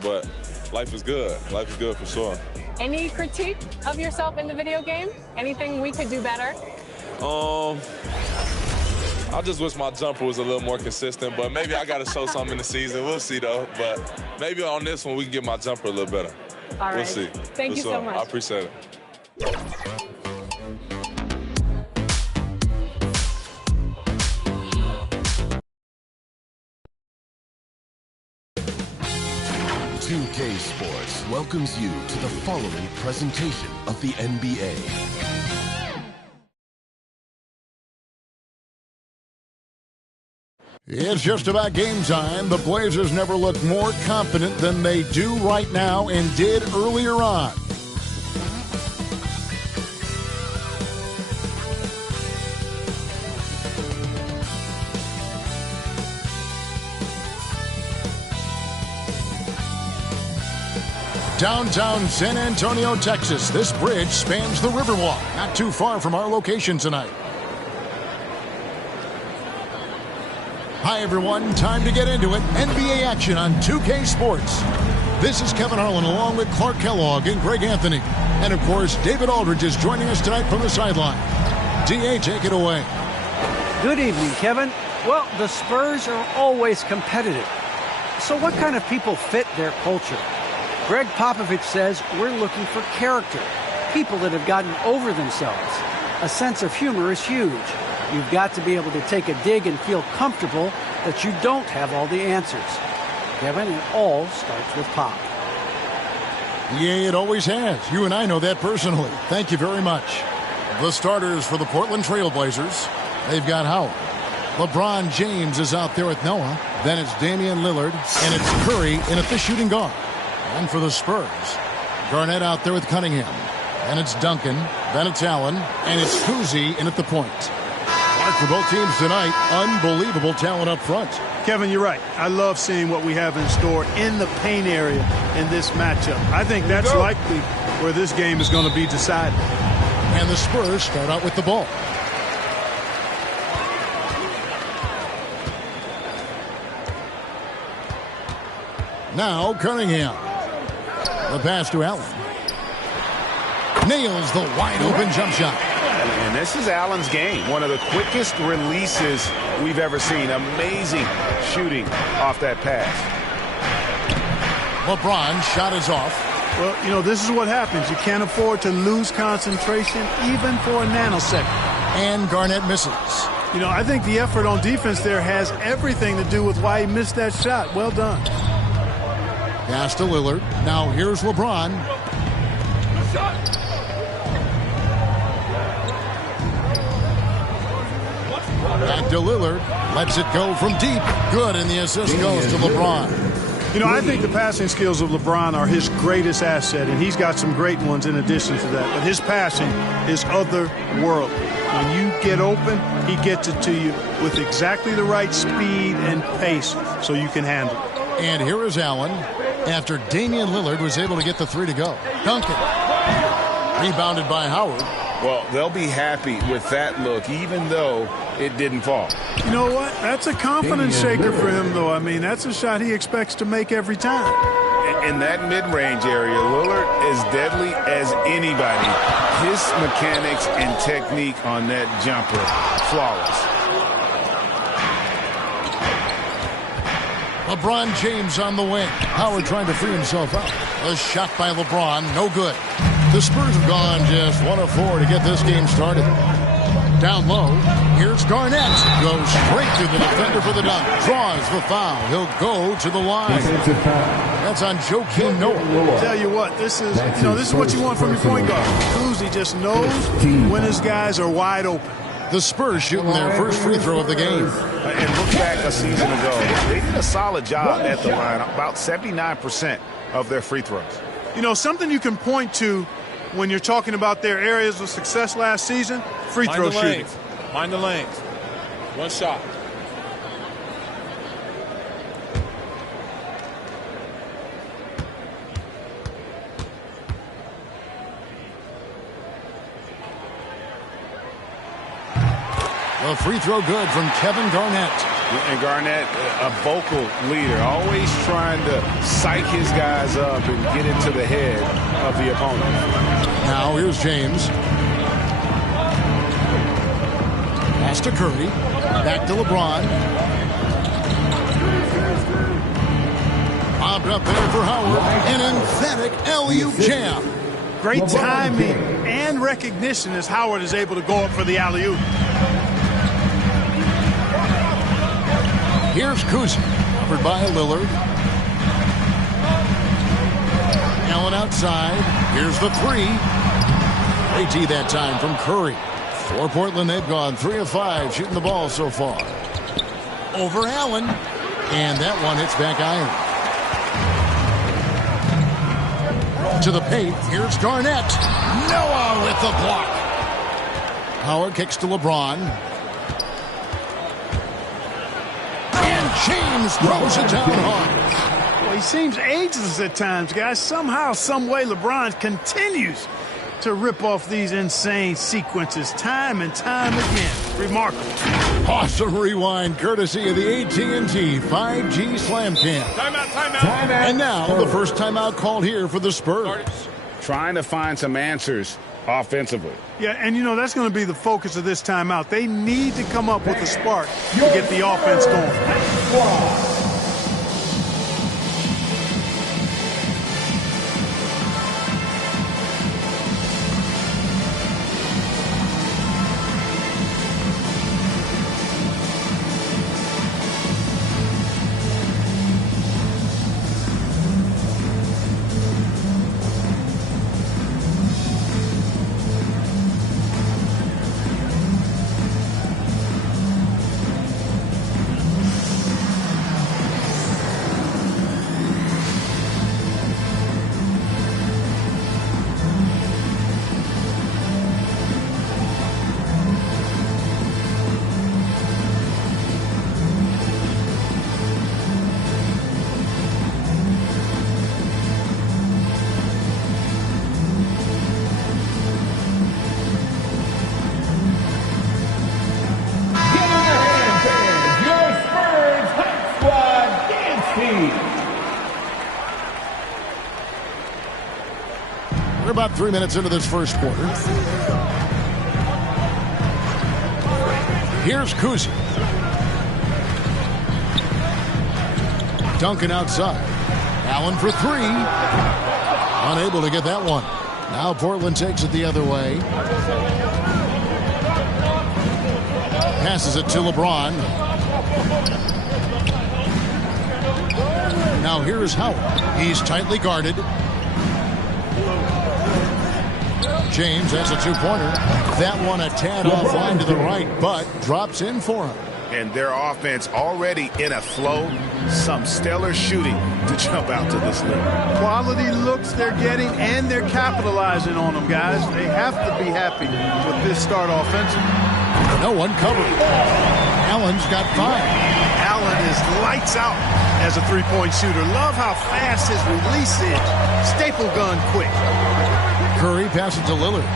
But life is good. Life is good for sure. Any critique of yourself in the video game? Anything we could do better? I just wish my jumper was a little more consistent, but maybe I got to show something in the season. We'll see, though. But maybe on this one, we can get my jumper a little better. All right. We'll see. Thank you so much. I appreciate it. W23 Sports welcomes you to the following presentation of the NBA. It's just about game time. The Blazers never looked more confident than they do right now and did earlier on. Downtown San Antonio, Texas. This bridge spans the Riverwalk, not too far from our location tonight. Hi, everyone. Time to get into it. NBA action on 2K Sports. This is Kevin Harlan along with Clark Kellogg and Greg Anthony. And, of course, David Aldridge is joining us tonight from the sideline. D.A., take it away. Good evening, Kevin. Well, the Spurs are always competitive. So what kind of people fit their culture? Greg Popovich says we're looking for character, people that have gotten over themselves. A sense of humor is huge. You've got to be able to take a dig and feel comfortable that you don't have all the answers. Kevin, it all starts with Pop. Yeah, it always has. You and I know that personally. Thank you very much. The starters for the Portland Trail Blazers. They've got Howard. LeBron James is out there with Noah. Then it's Damian Lillard. And it's Curry in at the shooting guard. And for the Spurs, Garnett out there with Cunningham. Then it's Duncan. Then it's Allen. And it's jaCousy in at the point. Mark, for both teams tonight, unbelievable talent up front. Kevin, you're right. I love seeing what we have in store in the paint area in this matchup. I think that's likely where this game is going to be decided. And the Spurs start out with the ball. Now Cunningham. The pass to Allen. Nails the wide-open jump shot. And this is Allen's game. One of the quickest releases we've ever seen. Amazing shooting off that pass. LeBron shot is off. Well, you know, this is what happens. You can't afford to lose concentration even for a nanosecond. And Garnett misses. You know, I think the effort on defense there has everything to do with why he missed that shot. Well done. Pass to Lillard. Now here's LeBron. Back to Lillard. Lets it go from deep. Good, and the assist goes to LeBron. You know, I think the passing skills of LeBron are his greatest asset, and he's got some great ones in addition to that. But his passing is otherworldly. When you get open, he gets it to you with exactly the right speed and pace so you can handle it. And here is Allen after Damian Lillard was able to get the three to go. Duncan. Rebounded by Howard. Well, they'll be happy with that look, even though it didn't fall. You know what? That's a confidence shaker for him, though. I mean, that's a shot he expects to make every time. In that mid-range area, Lillard is deadly as anybody. His mechanics and technique on that jumper, flawless. LeBron James on the wing. Howard trying to free himself up. A shot by LeBron, no good. The Spurs have gone just 1 of 4 to get this game started. Down low, here's Garnett. Goes straight to the defender for the dunk. Draws the foul. He'll go to the line. That's on Joakim Noah. Tell you what, this is what you want from your point guard. jaCousy just knows when his guys are wide open. The Spurs shooting their first free throw of the game. And look back a season ago. They did a solid job at the line. About 79% of their free throws. You know, something you can point to when you're talking about their areas of success last season, free throw shooting. Mind the lanes. One shot. The free throw good from Kevin Garnett. And Garnett, a vocal leader, always trying to psych his guys up and get into the head of the opponent. Now here's James. Pass to Curry. Back to LeBron. Bobbed up there for Howard. An emphatic alley-oop jam. Great timing and recognition as Howard is able to go up for the alley-oop. Here's Kuz, covered by Lillard. Allen outside. Here's the three. Great D that time from Curry. For Portland, they've gone 3 of 5 shooting the ball so far. Over Allen. And that one hits back iron. To the paint. Here's Garnett. Noah with the block. Howard kicks to LeBron. James throws it down hard. Well, he seems ageless at times, guys. Somehow, some way, LeBron continues to rip off these insane sequences time and time again. Remarkable. Awesome rewind courtesy of the AT&T 5G Slam Cam. Timeout. And now the first timeout called here for the Spurs. Trying to find some answers offensively. Yeah, and you know, that's going to be the focus of this timeout. They need to come up with a spark to get the offense going. We're about 3 minutes into this first quarter. Here's Kuz. Duncan outside. Allen for three. Unable to get that one. Now Portland takes it the other way. Passes it to LeBron. Now here's Howard. He's tightly guarded. James has a two-pointer. That one a tad offline to the right, but drops in for him. And their offense already in a flow. Some stellar shooting to jump out to this league. Quality looks they're getting, and they're capitalizing on them, guys. They have to be happy with this start offensively. No one covered. Allen's got 5. Allen is lights out as a three-point shooter. Love how fast his release is. Staple gun quick. Curry passes to Lillard.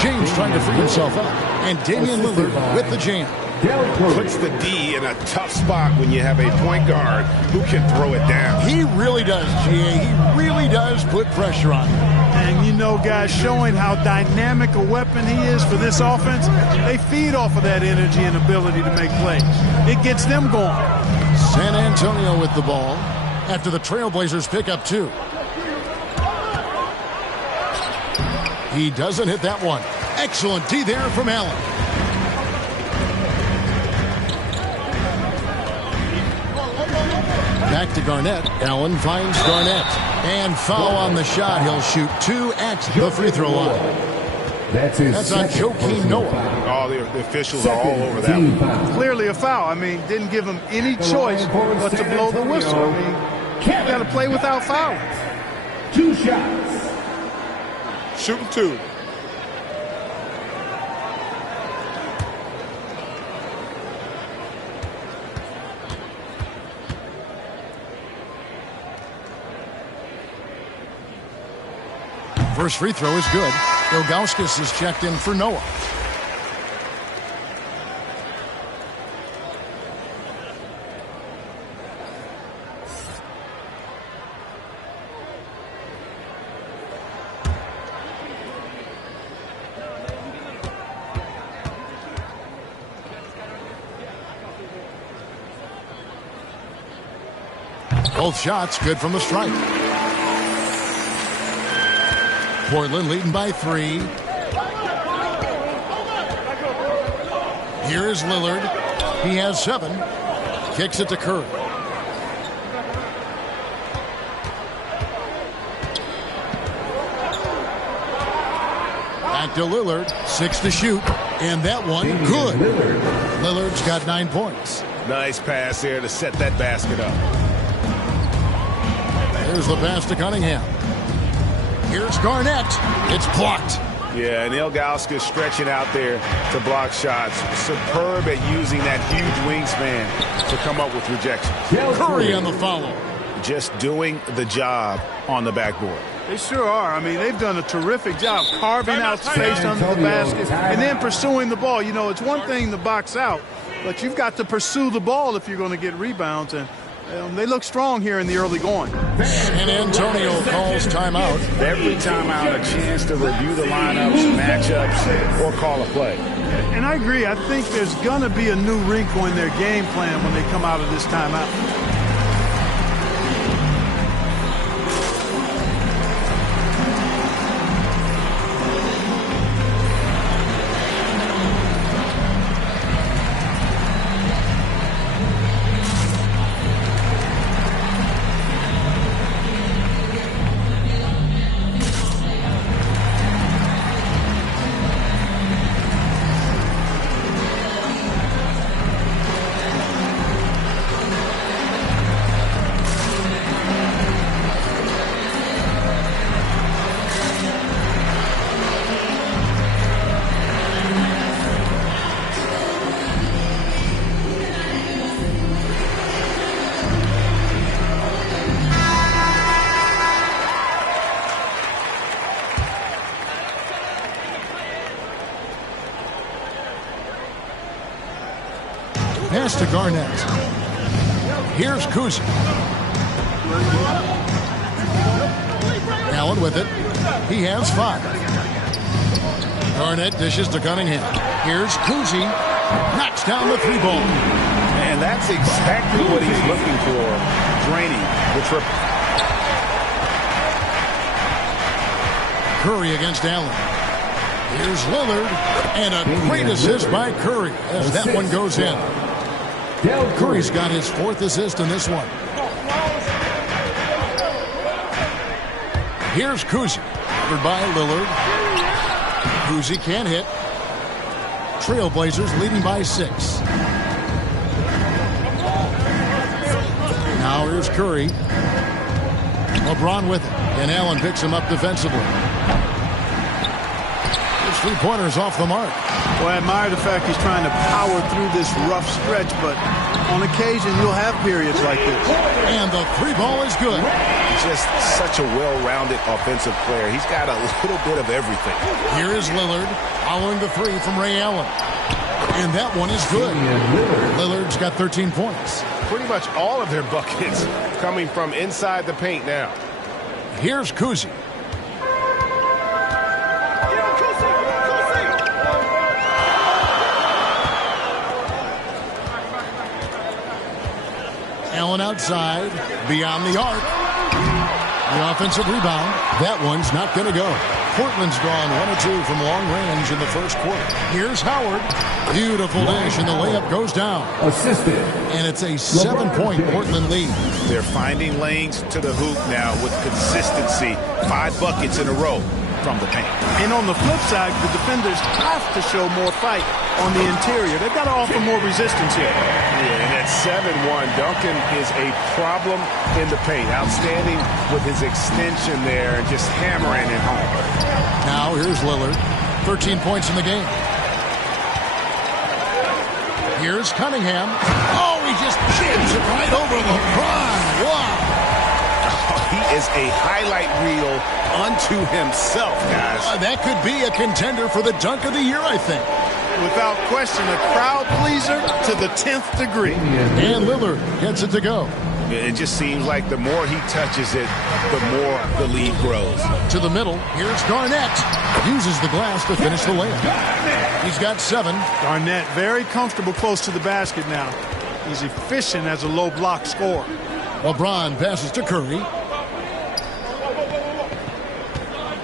James trying to free himself up. And Damian Lillard with the jam. Puts the D in a tough spot when you have a point guard who can throw it down. He really does, GA. He really does put pressure on him. And you know, guys, showing how dynamic a weapon he is for this offense, they feed off of that energy and ability to make plays. It gets them going. San Antonio with the ball after the Trailblazers pick up 2. He doesn't hit that one. Excellent D there from Allen. Back to Garnett. Allen finds Garnett. And foul on the shot. He'll shoot 2 at the free throw line. That's on Joakim Noah. Oh, the officials are all over that one. Clearly a foul. I mean, didn't give him any choice but to blow the whistle. I mean, you got to play without fouling. 2 shots. Shooting 2. First free throw is good. Ilgauskas is checked in for Noah. Both shots good from the stripe. Portland leading by 3. Here's Lillard. He has 7. Kicks it to Curry. Back to Lillard. 6 to shoot. And that one, good. Lillard's got 9 points. Nice pass there to set that basket up. Here's the pass to Cunningham. Here's Garnett. It's blocked. Yeah, and Ilgauskas stretching out there to block shots. Superb at using that huge wingspan to come up with rejections. Curry on the follow. Just doing the job on the backboard. They sure are. I mean, they've done a terrific job carving out space under the basket and then pursuing the ball. You know, it's one thing to box out, but you've got to pursue the ball if you're going to get rebounds. And they look strong here in the early going. And Antonio calls timeout. Every timeout, a chance to review the lineups, matchups, or call a play. And I agree. I think there's going to be a new wrinkle in their game plan when they come out of this timeout. Pass to Garnett. Here's Kuz. Allen with it. He has 5. Garnett dishes to Cunningham. Here's Kuzi. Knocks down the 3 ball. And that's exactly what he's looking for. Draining the triple. Curry against Allen. Here's Lillard. And a great assist by Curry as that one goes in. Curry's got his 4th assist in this one. Here's Kuzi. Covered by Lillard. Kuzi can't hit. Trailblazers leading by 6. Now here's Curry. LeBron with it. And Allen picks him up defensively. His 3-pointers off the mark. Well, I admire the fact he's trying to power through this rough stretch, but on occasion you'll have periods like this. And the 3 ball is good. Just such a well-rounded offensive player. He's got a little bit of everything. Here is Lillard following the 3 from Ray Allen. And that one is good. Lillard's got 13 points. Pretty much all of their buckets coming from inside the paint now. Here's Kuzi. Allen outside, beyond the arc. The offensive rebound. That one's not going to go. Portland's gone 1 of 2 from long range in the first quarter. Here's Howard. Beautiful dish, and the layup goes down. Assisted. And it's a 7-point Portland lead. They're finding lanes to the hoop now with consistency. 5 buckets in a row from the paint. And on the flip side, the defenders have to show more fight on the interior. They've got to offer more resistance here. Yeah, and at 7-1, Duncan is a problem in the paint. Outstanding with his extension there and just hammering it home. Now here's Lillard. 13 points in the game. Here's Cunningham. Oh, he just jams it right over LeBron. Wow. He is a highlight reel unto himself, guys. That could be a contender for the dunk of the year, I think. Without question, a crowd pleaser to the 10th degree. And Lillard gets it to go. It just seems like the more he touches it, the more the lead grows. To the middle, here's Garnett. Uses the glass to finish the layup. He's got 7. Garnett very comfortable close to the basket now. He's efficient as a low block scorer. LeBron passes to Curry.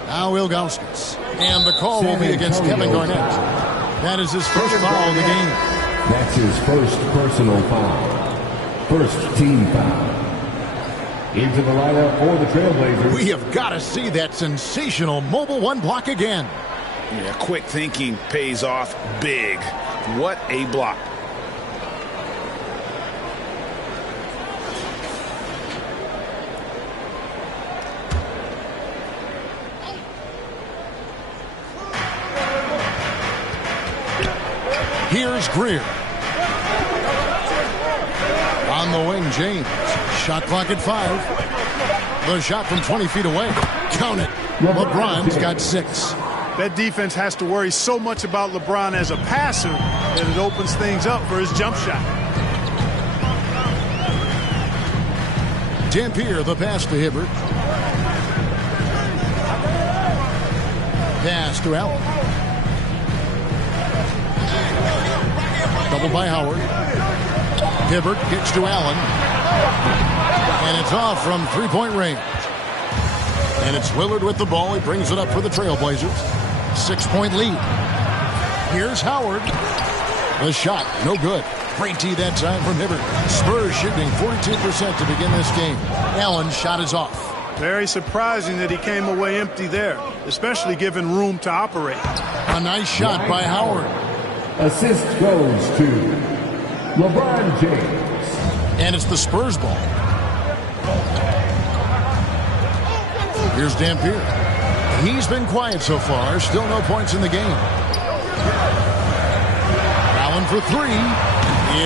Now Ilgauskas. And the call will be against Kevin Garnett. That is his first foul of the game. That's his first personal foul. First team foul. Into the lineup for the Trailblazers. We have got to see that sensational mobile one block again. Yeah, quick thinking pays off big. What a block. Here's Greer. On the wing, James. Shot clock at 5. The shot from 20 feet away. Count it. LeBron's got 6. That defense has to worry so much about LeBron as a passer that it opens things up for his jump shot. Dampier, the pass to Hibbert. Pass to Allen. Double by Howard. Hibbert kicks to Allen. And it's off from three-point range. And it's Lillard with the ball. He brings it up for the Trailblazers. 6-point lead. Here's Howard. The shot, no good. Great tee that time from Hibbert. Spurs shooting 42% to begin this game. Allen's shot is off. Very surprising that he came away empty there, especially given room to operate. A nice shot by Howard. Assist goes to LeBron James. And it's the Spurs ball. Here's Dampier. He's been quiet so far. Still no points in the game. Allen for 3.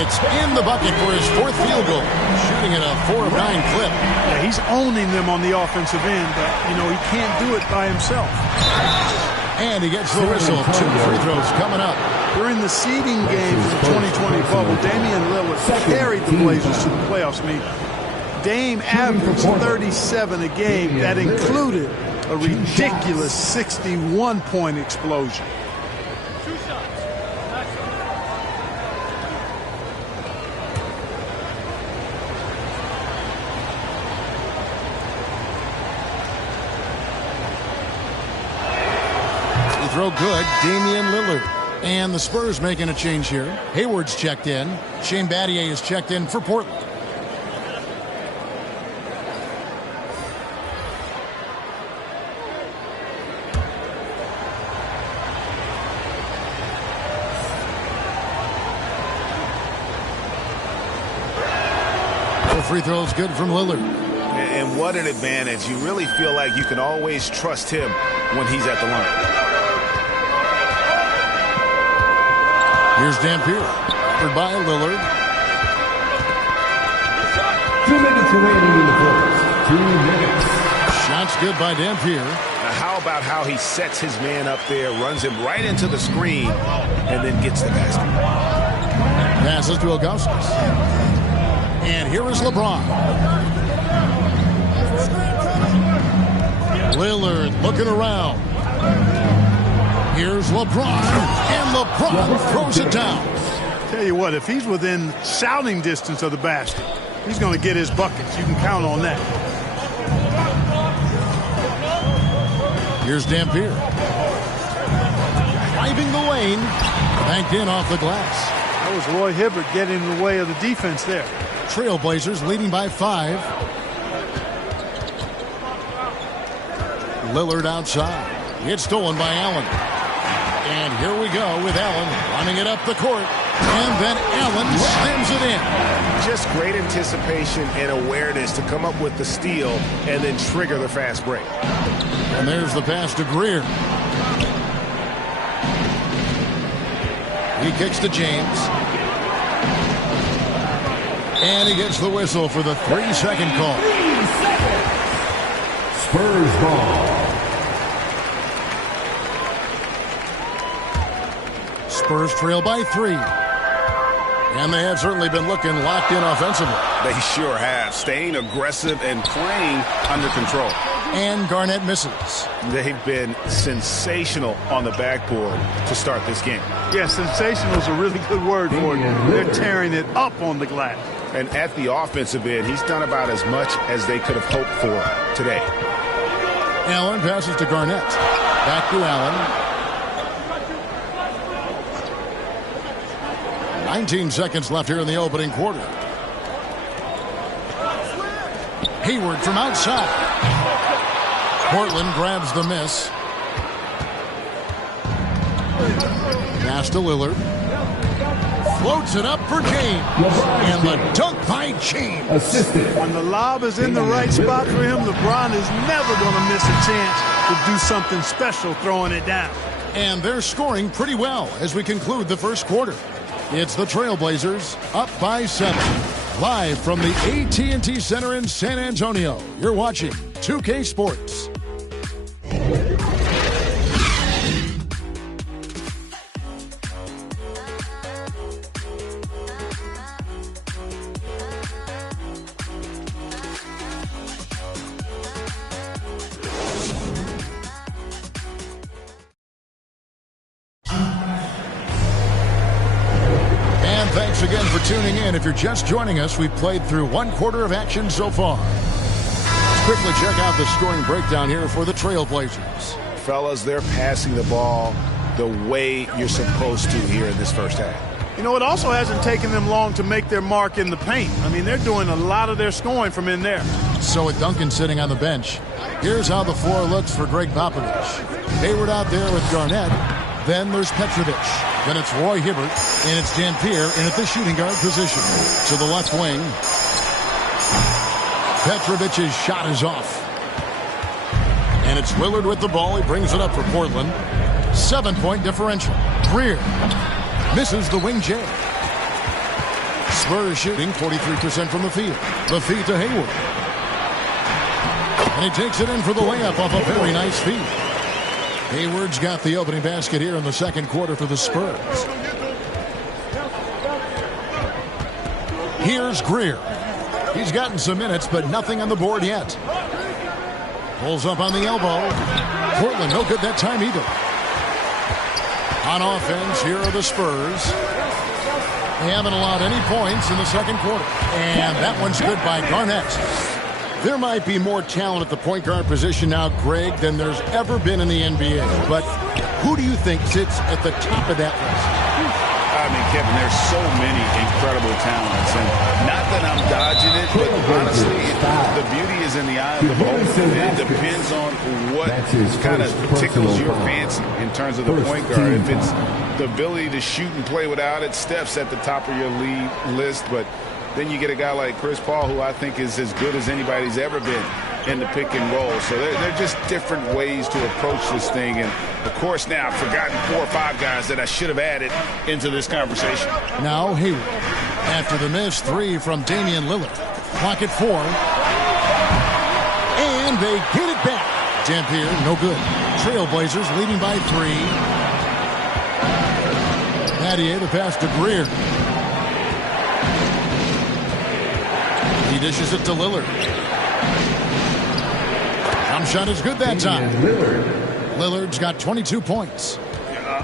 It's in the bucket for his 4th field goal. Shooting at a 4 of 9 clip. Yeah, he's owning them on the offensive end, but, you know, he can't do it by himself. And he gets the whistle. 2 free throws coming up. During the seeding games of the 2020 bubble, Damian Lillard carried the Blazers to the playoffs. I mean, Dame averaged 37 a game. That included a ridiculous 61-point explosion. Free throw good. Damian Lillard. And the Spurs making a change here. Hayward's checked in. Shane Battier is checked in for Portland. Free throws good from Lillard. And what an advantage. You really feel like you can always trust him when he's at the line. Here's Dampier. Covered by Lillard. 2 minutes remaining in the fourth. 2 minutes. Shots good by Dampier. Now how about how he sets his man up there, runs him right into the screen, and then gets the basket. Passes to Ilgauskas. And here is LeBron. Lillard looking around. Here's LeBron. And LeBron throws it down. Tell you what, if he's within shouting distance of the basket, he's going to get his buckets. You can count on that. Here's Dampier. Driving the lane. Banked in off the glass. That was Roy Hibbert getting in the way of the defense there. Trailblazers leading by 5. Lillard outside. It's stolen by Allen. And here we go with Allen running it up the court. And then Allen slams it in. Just great anticipation and awareness to come up with the steal and then trigger the fast break. And there's the pass to Greer. He kicks to James. And he gets the whistle for the 3-second call. 3 seconds. Spurs ball. Spurs trail by 3. And they have certainly been looking locked in offensively. They sure have. Staying aggressive and playing under control. And Garnett misses. They've been sensational on the backboard to start this game. Yeah, sensational is a really good word for it. They're tearing it up on the glass. And at the offensive end, he's done about as much as they could have hoped for today. Allen passes to Garnett. Back to Allen. 19 seconds left here in the opening quarter. Hayward from outside. Portland grabs the miss. Pass to Lillard. Floats it up for James. And the dunk by James. Assisted. When the lob is in the right spot for him, LeBron is never going to miss a chance to do something special throwing it down. And they're scoring pretty well as we conclude the first quarter. It's the Trailblazers up by 7. Live from the AT&T Center in San Antonio, you're watching 2K Sports. Thanks again for tuning in. If you're just joining us, we've played through one quarter of action so far. Let's quickly check out the scoring breakdown here for the Trailblazers. Fellas, they're passing the ball the way you're supposed to here in this first half. You know, it also hasn't taken them long to make their mark in the paint. I mean, they're doing a lot of their scoring from in there. So with Duncan sitting on the bench, here's how the floor looks for Greg Popovich. Hayward out there with Garnett. Then there's Petrovic. Then it's Roy Hibbert, and it's Dampier in at the shooting guard position. To the left wing. Petrovic's shot is off. And it's Lillard with the ball. He brings it up for Portland. 7-point differential. Greer misses the wing J. Spurs shooting 43% from the field. The feed to Hayward. And he takes it in for the layup off a very nice feed. Hayward's got the opening basket here in the second quarter for the Spurs. Here's Greer. He's gotten some minutes, but nothing on the board yet. Pulls up on the elbow. Portland no good that time either. On offense, here are the Spurs. They haven't allowed any points in the second quarter. And that one's good by Garnett. There might be more talent at the point guard position now, Greg, than there's ever been in the NBA. But who do you think sits at the top of that list? I mean, Kevin, there's so many incredible talents. And not that I'm dodging it, but honestly, the beauty is in the eye of the beholder. It depends on what kind of tickles your fancy in terms of the point guard. If it's the ability to shoot and play without it, Steph's at the top of your league list. But then you get a guy like Chris Paul, who I think is as good as anybody's ever been in the pick and roll. So they're just different ways to approach this thing. And, of course, now I've forgotten 4 or 5 guys that I should have added into this conversation. Now Hayward. After the miss, 3 from Damian Lillard. Clock at 4. And they get it back. Dampier, no good. Trailblazers leading by 3. Mathieu, the pass to Greer. He dishes it to Lillard. Jump shot is good that time. Lillard's got 22 points.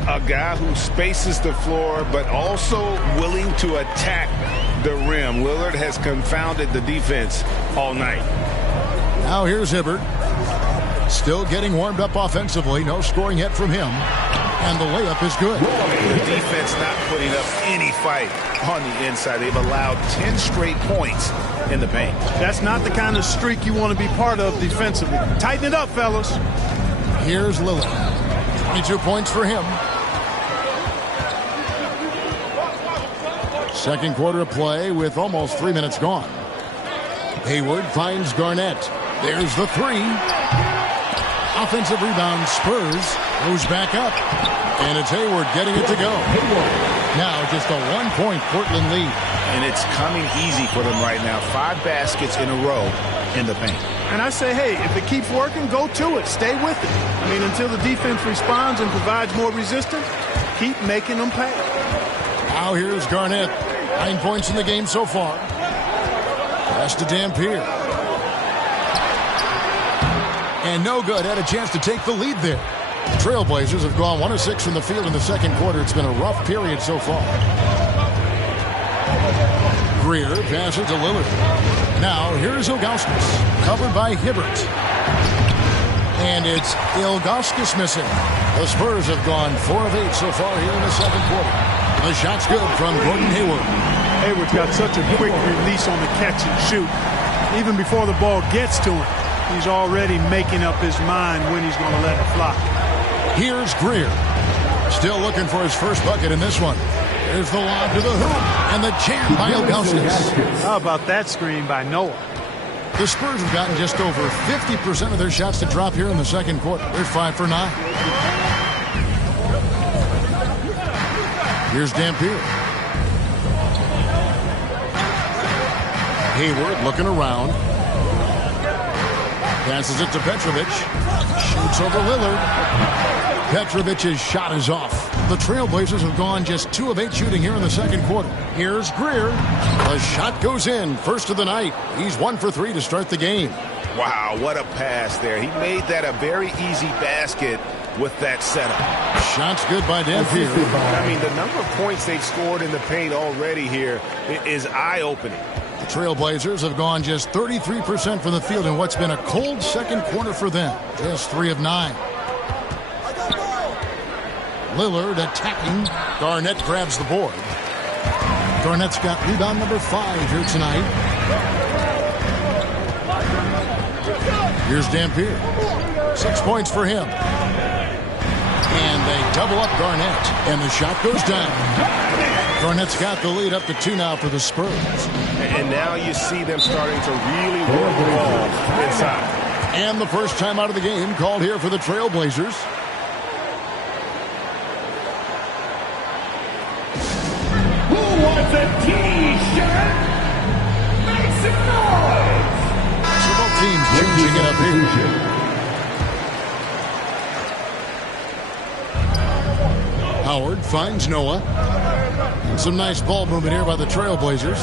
A guy who spaces the floor, but also willing to attack the rim. Lillard has confounded the defense all night. Now here's Hibbert. Still getting warmed up offensively. No scoring yet from him. And the layup is good. The defense not putting up any fight on the inside. They've allowed 10 straight points in the paint. That's not the kind of streak you want to be part of defensively. Tighten it up, fellas. Here's Lillard. 22 points for him. Second quarter of play with almost 3 minutes gone. Hayward finds Garnett. There's the 3. Offensive rebound, Spurs goes back up. And it's Hayward getting it to go. Now just a 1-point Portland lead. And it's coming easy for them right now. 5 baskets in a row in the paint. And I say, hey, if it keeps working, go to it. Stay with it. I mean, until the defense responds and provides more resistance, keep making them pay. Now here's Garnett. 9 points in the game so far. Pass to Dampier. And no good. Had a chance to take the lead there. Trailblazers have gone 1 of 6 from the field in the second quarter. It's been a rough period so far. Greer passes to Lillard. Now here's Ilgauskas, covered by Hibbert. And it's Ilgauskas missing. The Spurs have gone 4 of 8 so far here in the second quarter. The shot's good from Gordon Hayward. Hayward's got such a quick release on the catch and shoot. Even before the ball gets to him, he's already making up his mind when he's going to let it fly. Here's Greer. Still looking for his first bucket in this one. There's the lob to the hoop, and the jam by Ilgauskas. How about that screen by Noah? The Spurs have gotten just over 50% of their shots to drop here in the second quarter. They're 5 for 9. Here's Dampier. Hayward looking around. Passes it to Petrovic. Shoots over Lillard. Petrovic's shot is off. The Trailblazers have gone just 2 of 8 shooting here in the second quarter. Here's Greer. The shot goes in. First of the night. He's 1 for 3 to start the game. Wow, what a pass there. He made that a very easy basket with that setup. Shot's good by Dampier. I mean, the number of points they've scored in the paint already here is eye-opening. The Trailblazers have gone just 33% from the field in what's been a cold second quarter for them. Just 3 of 9. Lillard attacking. Garnett grabs the board. Garnett's got rebound number 5 here tonight. Here's Dampier. 6 points for him. And they double up Garnett. And the shot goes down. Garnett's got the lead up to 2 now for the Spurs. And now you see them starting to really work the ball inside. And the first time out of the game called here for the Trailblazers. The T-shirt makes some noise. So both teams changing it up here. Howard finds Noah. Some nice ball movement here by the Trailblazers.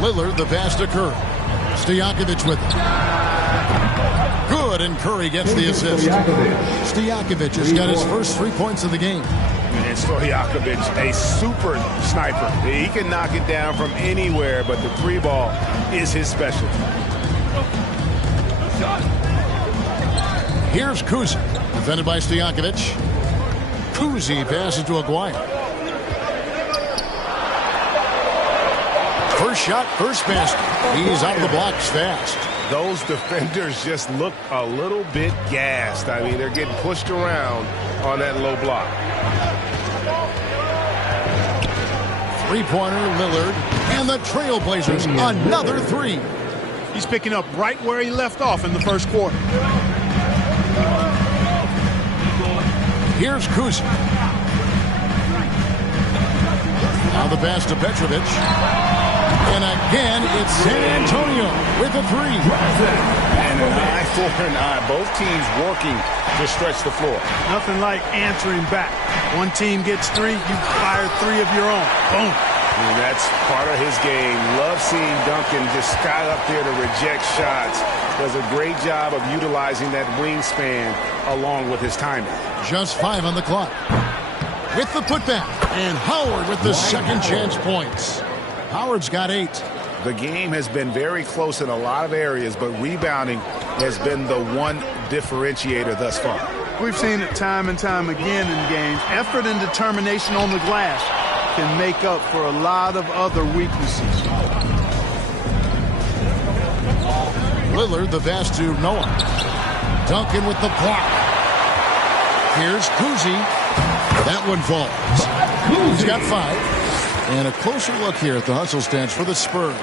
Lillard, the pass to Curry. Stojakovic with it. Good, and Curry gets the assist. Stojakovic has got his first 3 points of the game. And Stojakovic, a super sniper. He can knock it down from anywhere, but the 3 ball is his specialty. Here's Kuzi, defended by Stojakovic. Kuzi passes to Aguirre. First shot, first basket. He's out of the blocks fast. Those defenders just look a little bit gassed. I mean, they're getting pushed around on that low block. Three-pointer, Lillard, and the Trailblazers, another 3. He's picking up right where he left off in the first quarter. Here's Kuzi. Now the pass to Petrovic. And again, it's San Antonio with a 3. And an eye for an eye. Both teams working to stretch the floor. Nothing like answering back. One team gets 3, you fire 3 of your own. Boom. And that's part of his game. Love seeing Duncan just sky up there to reject shots. Does a great job of utilizing that wingspan along with his timing. Just 5 on the clock. With the putback. And Howard with the second chance points. Howard's got 8. The game has been very close in a lot of areas, but rebounding has been the one differentiator thus far. We've seen it time and time again in games. Effort and determination on the glass can make up for a lot of other weaknesses. Lillard, the pass to Noah. Duncan with the block. Here's Kuzi. That one falls. He's got 5. And a closer look here at the hustle stance for the Spurs.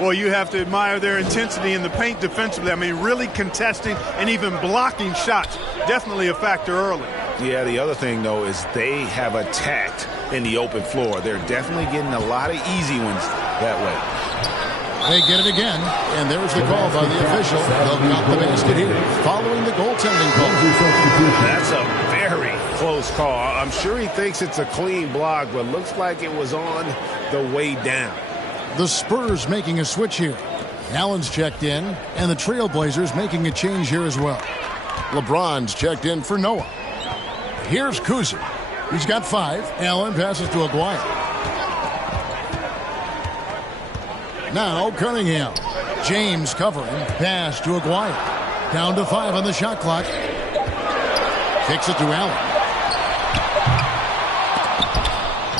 Well, you have to admire their intensity in the paint defensively. I mean, really contesting and even blocking shots. Definitely a factor early. Yeah, the other thing, though, is they have attacked in the open floor. They're definitely getting a lot of easy ones that way. They get it again, and there's the call by the official. They'll count the basket here, following the goaltending call. That's a very close call. I'm sure he thinks it's a clean block, but looks like it was on the way down. The Spurs making a switch here. Allen's checked in, and the Trailblazers making a change here as well. LeBron's checked in for Noah. Here's Kuzi. He's got 5. Allen passes to Aguirre. Now Cunningham. James covering. Pass to Aguirre. Down to 5 on the shot clock. Kicks it to Allen.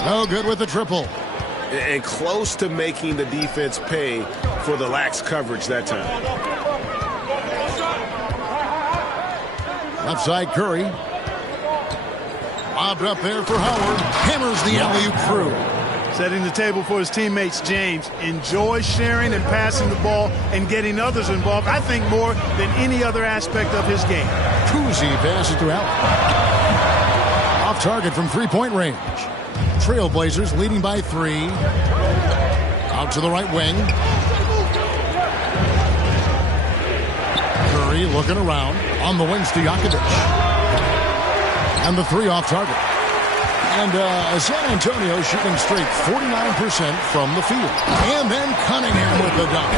No good with the triple. And close to making the defense pay for the lax coverage that time. Left side Curry. Lobbed up there for Howard. Hammers the alley-oop through. Setting the table for his teammates, James. Enjoys sharing and passing the ball and getting others involved, I think, more than any other aspect of his game. Jacousy passes to Allen. Off target from three-point range. Trailblazers leading by 3. Out to the right wing. Curry looking around. On the wings to Jakousy. And the 3 off target. And San Antonio shooting straight 49% from the field. And then Cunningham with the dunk.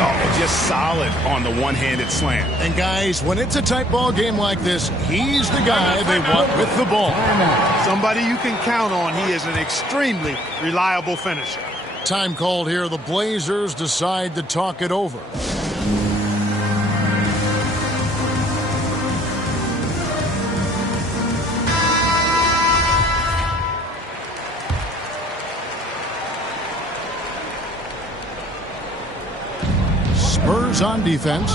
Oh, just solid on the one-handed slam. And guys, when it's a tight ball game like this, he's the guy they want with the ball. Somebody you can count on. He is an extremely reliable finisher. Time called here. The Blazers decide to talk it over. Spurs on defense.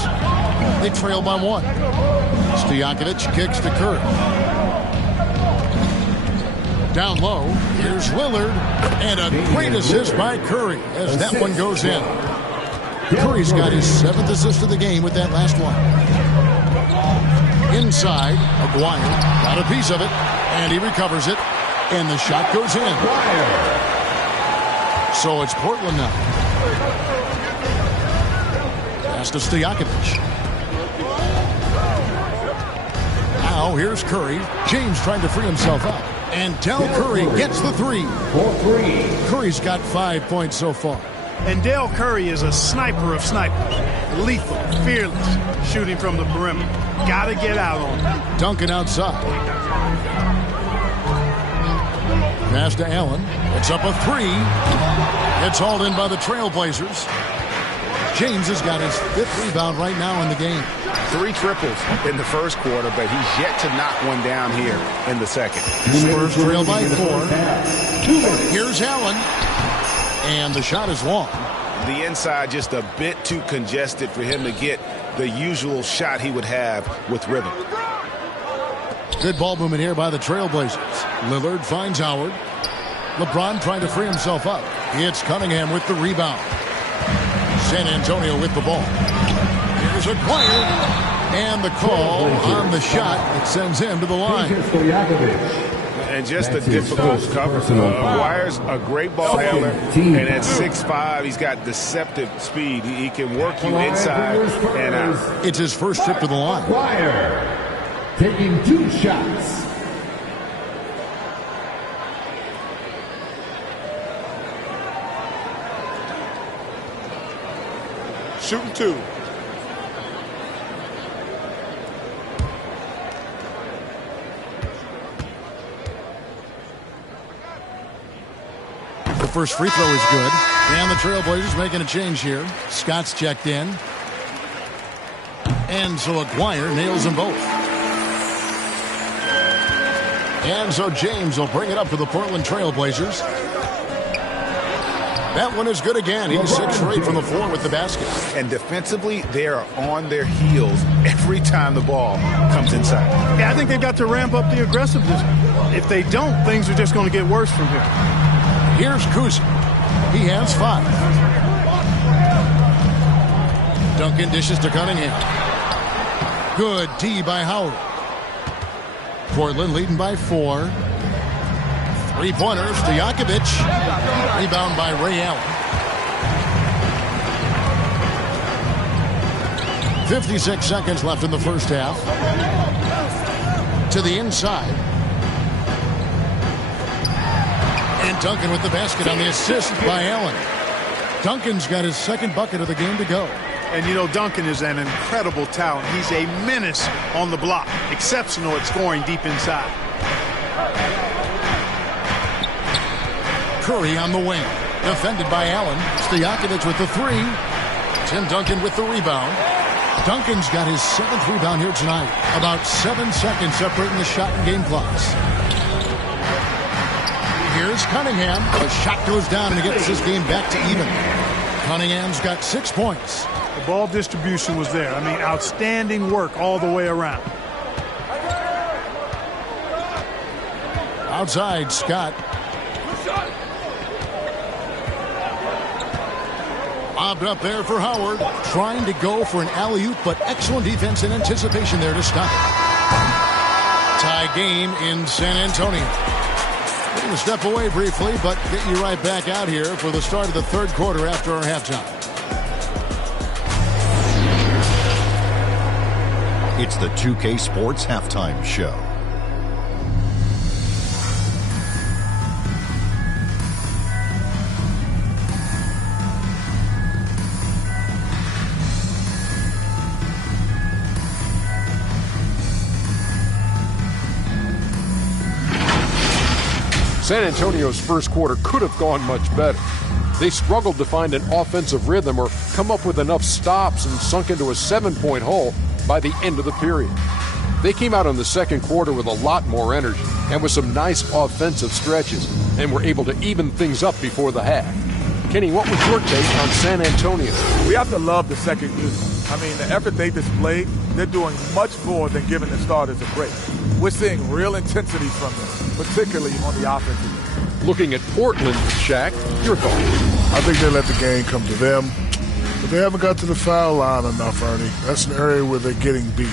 They trail by 1. Jakousy kicks to Curry. Down low, here's Lillard. And a great assist by Curry as that one goes in. Curry's got his 7th assist of the game with that last one. Inside, Aguirre got a piece of it, and he recovers it, and the shot goes in. So it's Portland now. To Jakousy. Now here's Curry. James trying to free himself up. And Del Curry gets the 3. Curry's got 5 points so far. And Del Curry is a sniper of snipers. Lethal, fearless, shooting from the perimeter. Gotta get out on him. Duncan outside. Pass to Allen. It's up a 3. It's hauled in by the Trailblazers. James has got his 5th rebound right now in the game. 3 triples in the first quarter, but he's yet to knock one down here in the second. Spurs trail by 4. Here's Allen. And the shot is long. The inside just a bit too congested for him to get the usual shot he would have with rhythm. Good ball movement here by the Trailblazers. Lillard finds Howard. LeBron trying to free himself up. It's Cunningham with the rebound. San Antonio with the ball. Here's Aguirre. And the call on the shot. It sends him to the line. And just a difficult cover. Aguirre's a great ball handler. And at 6'5", he's got deceptive speed. He can work you inside and out. It's his first trip to the line. Aguirre taking 2 shots. Shooting 2. The first free throw is good. And the Trailblazers making a change here. Scott's checked in. And so Aguirre nails them both. And so James will bring it up for the Portland Trailblazers. That one is good again. He's 6 straight from the floor with the basket. And defensively, they are on their heels every time the ball comes inside. Yeah, I think they've got to ramp up the aggressiveness. If they don't, things are just going to get worse from here. Here's Jacousy. He has 5. Duncan dishes to Cunningham. Good D by Howard. Portland leading by 4. 3-pointers to Jakousy. Rebound by Ray Allen. 56 seconds left in the first half. To the inside. And Duncan with the basket on the assist by Allen. Duncan's got his 2nd bucket of the game to go. And you know, Duncan is an incredible talent. He's a menace on the block. Exceptional at scoring deep inside. Curry on the wing. Defended by Allen. Stojakovic with the three. Tim Duncan with the rebound. Duncan's got his 7th rebound here tonight. About 7 seconds separating the shot and game clocks. Here's Cunningham. The shot goes down and he gets his game back to even. Cunningham's got 6 points. The ball distribution was there. I mean, outstanding work all the way around. Outside, Scott. Lobbed up there for Howard. Trying to go for an alley-oop, but excellent defense and anticipation there to stop it. Tie game in San Antonio. We're going to step away briefly, but get you right back out here for the start of the 3rd quarter after our halftime. It's the 2K Sports Halftime Show. San Antonio's first quarter could have gone much better. They struggled to find an offensive rhythm or come up with enough stops and sunk into a 7-point hole by the end of the period. They came out in the second quarter with a lot more energy and with some nice offensive stretches and were able to even things up before the half. Kenny, what was your take on San Antonio? We have to love the second unit. I mean, the effort they displayed, they're doing much more than giving the starters a break. We're seeing real intensity from them, particularly on the offensive end. Looking at Portland, Shaq, your thoughts? I think they let the game come to them, but they haven't got to the foul line enough, Ernie. That's an area where they're getting beat.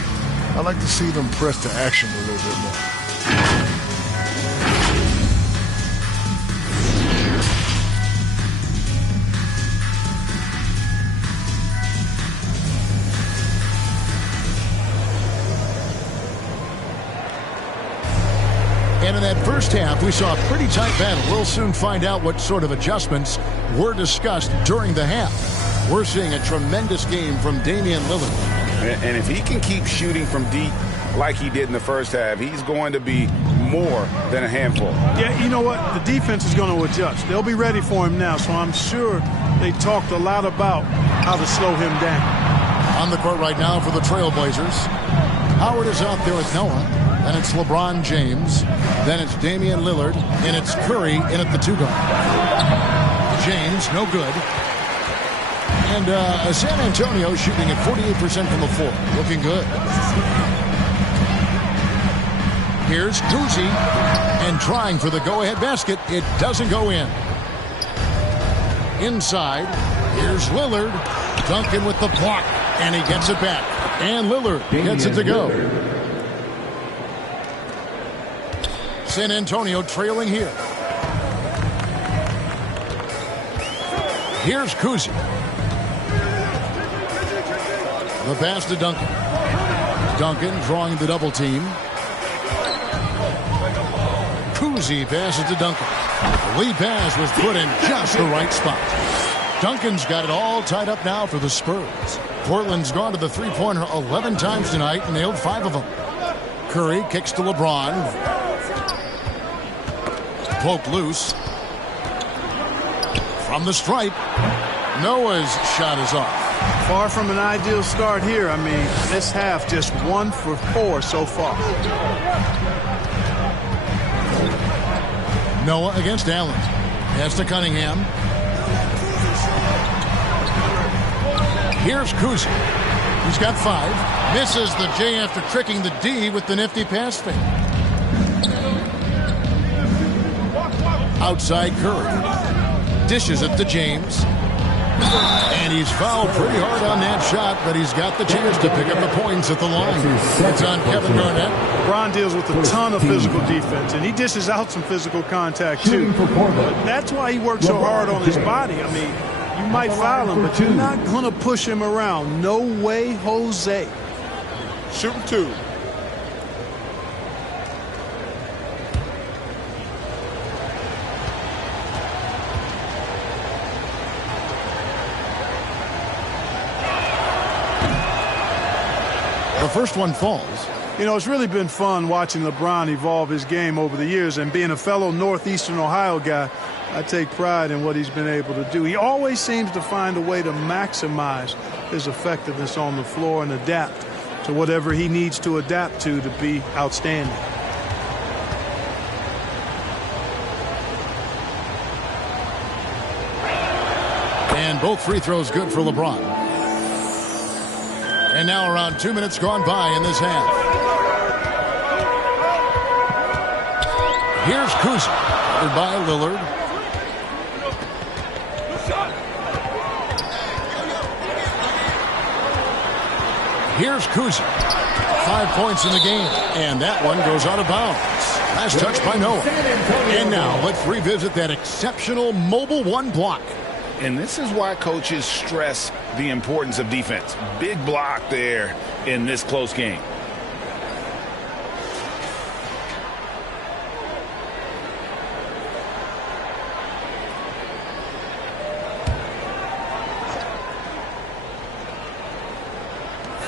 I'd like to see them press to action a little bit more. And in that first half, we saw a pretty tight battle. We'll soon find out what sort of adjustments were discussed during the half. We're seeing a tremendous game from Damian Lillard. And if he can keep shooting from deep like he did in the first half, he's going to be more than a handful. Yeah, you know what? The defense is going to adjust. They'll be ready for him now, so I'm sure they talked a lot about how to slow him down. On the court right now for the Trailblazers, Howard is out there with Noah. Then it's LeBron James. Then it's Damian Lillard. And it's Curry in at the 2-guard. James, no good. And San Antonio shooting at 48% from the floor. Looking good. Here's Jacousy. And trying for the go-ahead basket. It doesn't go in. Inside. Here's Lillard. Duncan with the block. And he gets it back. And Lillard gets it to go. San Antonio trailing here. Here's Jacousy. The pass to Duncan. Duncan drawing the double team. Jacousy passes to Duncan. The lead pass was put in just the right spot. Duncan's got it all tied up now for the Spurs. Portland's gone to the three-pointer 11 times tonight and nailed 5 of them. Curry kicks to LeBron. Poked loose. From the stripe. Noah's shot is off. Far from an ideal start here. I mean, this half just 1 for 4 so far. Noah against Allen. Pass to Cunningham. Here's Jacousy. He's got 5. Misses the J after tricking the D with the nifty pass fake. Outside Curry. Dishes it to James. And he's fouled pretty hard on that shot, but he's got the chance to pick up the points at the line. It's on Kevin Garnett. LeBron deals with a ton of physical defense, and he dishes out some physical contact, too. But that's why he works so hard on his body. I mean, you might foul him, but you're not going to push him around. No way, Jose. Shooting 2. The first one falls. You know, it's really been fun watching LeBron evolve his game over the years, and being a fellow Northeastern Ohio guy, I take pride in what he's been able to do. He always seems to find a way to maximize his effectiveness on the floor and adapt to whatever he needs to adapt to be outstanding. And both free throws good for LeBron. And now around 2 minutes gone by in this half. Here's Kuz, covered by Lillard. Here's Kuz. 5 points in the game. And that one goes out of bounds. Last touch by Noah. And now let's revisit that exceptional mobile one block. And this is why coaches stress the importance of defense. Big block there in this close game.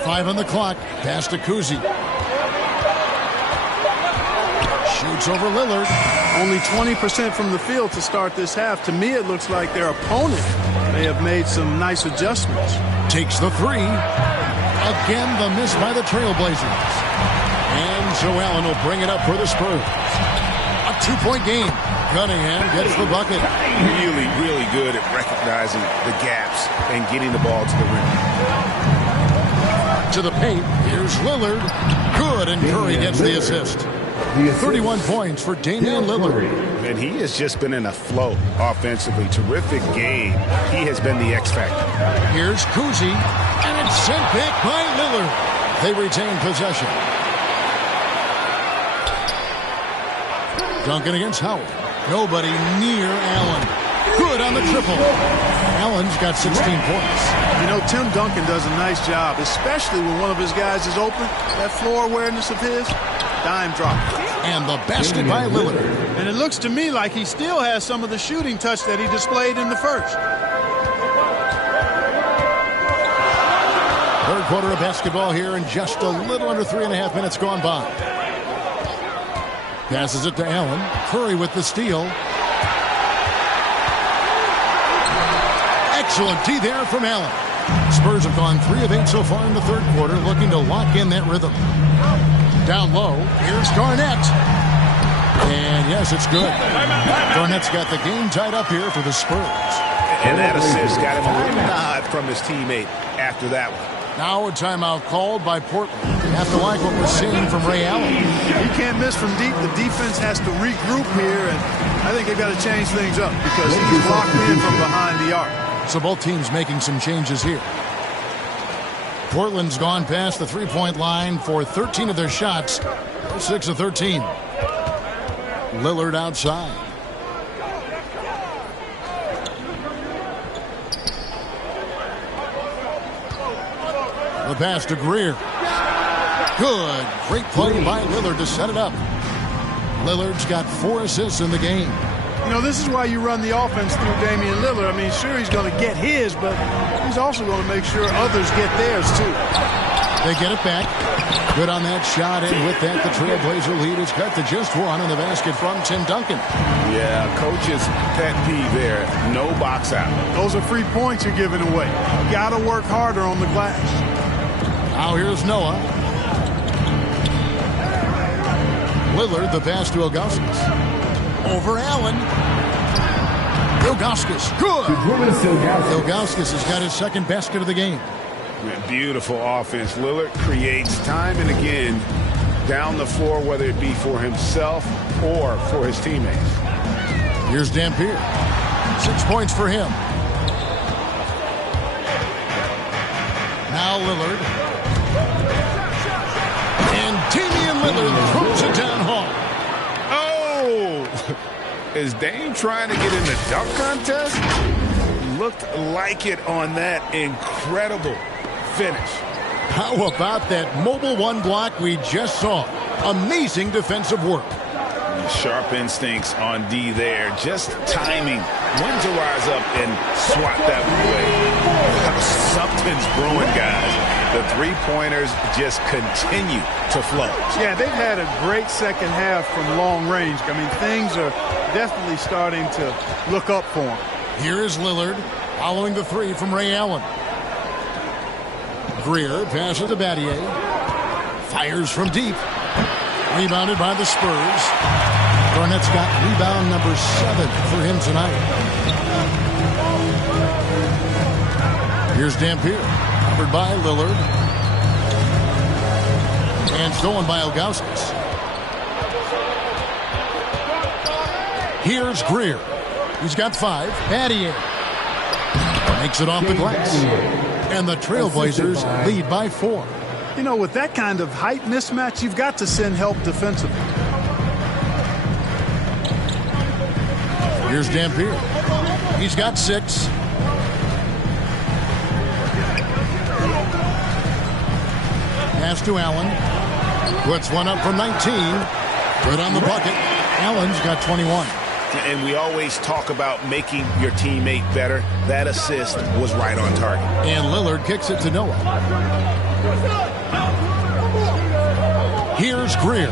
Five on the clock. Pass to Kuzi. Shoots over Lillard. Only 20% from the field to start this half. To me, it looks like their opponent may have made some nice adjustments. Takes the three. Again, the miss by the Trailblazers. And Joe Allen will bring it up for the Spurs. A 2-point game. Cunningham gets the bucket. Really, really good at recognizing the gaps and getting the ball to the rim. To the paint. Here's Lillard. Good, and Curry gets the assist. 31 points for Damian Lillard. And he has just been in a flow offensively. Terrific game. He has been the X factor. Here's Kuzi, and it's sent back by Lillard. They retain possession. Duncan against Howard. Nobody near Allen. Good on the triple. Allen's got 16 points. You know, Tim Duncan does a nice job, especially when one of his guys is open. That floor awareness of his, dime drop. And the basket by Lillard. And it looks to me like he still has some of the shooting touch that he displayed in the first. Third quarter of basketball here, and just a little under 3.5 minutes gone by. Passes it to Allen. Curry with the steal. Excellent D there from Allen. Spurs have gone 3 of 8 so far in the third quarter, looking to lock in that rhythm. Down low, here's Garnett. And yes, it's good. Garnett's got the game tied up here for the Spurs. And that assist got him a little nod from his teammate after that one. Now a timeout called by Portland. You have to like what we're seeing from Ray Allen. He can't miss from deep. The defense has to regroup here, and I think they've got to change things up because he's locked in from behind the arc. So both teams making some changes here. Portland's gone past the three-point line for 13 of their shots. 6 of 13. Lillard outside. The pass to Greer. Good. Great play by Lillard to set it up. Lillard's got 4 assists in the game. You know, this is why you run the offense through Damian Lillard. I mean, sure, he's going to get his, but he's also going to make sure others get theirs, too. They get it back. Good on that shot, and with that, the Trailblazer lead is cut to just 1 in the basket from Tim Duncan. Yeah, coach's pet peeve there. No box out. Those are free points you're giving away. You got to work harder on the glass. Now here's Noah. Lillard, the pass to Ilgauskas. Over Allen. Ilgauskas, good. Ilgauskas has got his second basket of the game. Beautiful offense. Lillard creates time and again down the floor, whether it be for himself or for his teammates. Here's Dampier. 6 points for him. Now Lillard. And Damian Lillard throws it down hard. Is Dame trying to get in the dunk contest? Looked like it on that incredible finish. How about that mobile one block we just saw? Amazing defensive work. Sharp instincts on D there. Just timing when to rise up and swat that one away. Something's brewing, guys. The three-pointers just continue to flow. Yeah, they've had a great second half from long range. I mean, things are definitely starting to look up for them. Here is Lillard following the three from Ray Allen. Greer passes to Battier. Fires from deep. Rebounded by the Spurs. Garnett's got rebound number 7 for him tonight. Here's Dampier. Covered by Lillard. And stolen by Ilgauskas. Here's Greer. He's got 5. Battier makes it off the glass. And the Trailblazers lead by 4. You know, with that kind of height mismatch, you've got to send help defensively. Here's Dampier. He's got 6. Pass to Allen. Puts one up from 19. Good on the bucket. Allen's got 21. And we always talk about making your teammate better. That assist was right on target. And Lillard kicks it to Noah. Here's Greer.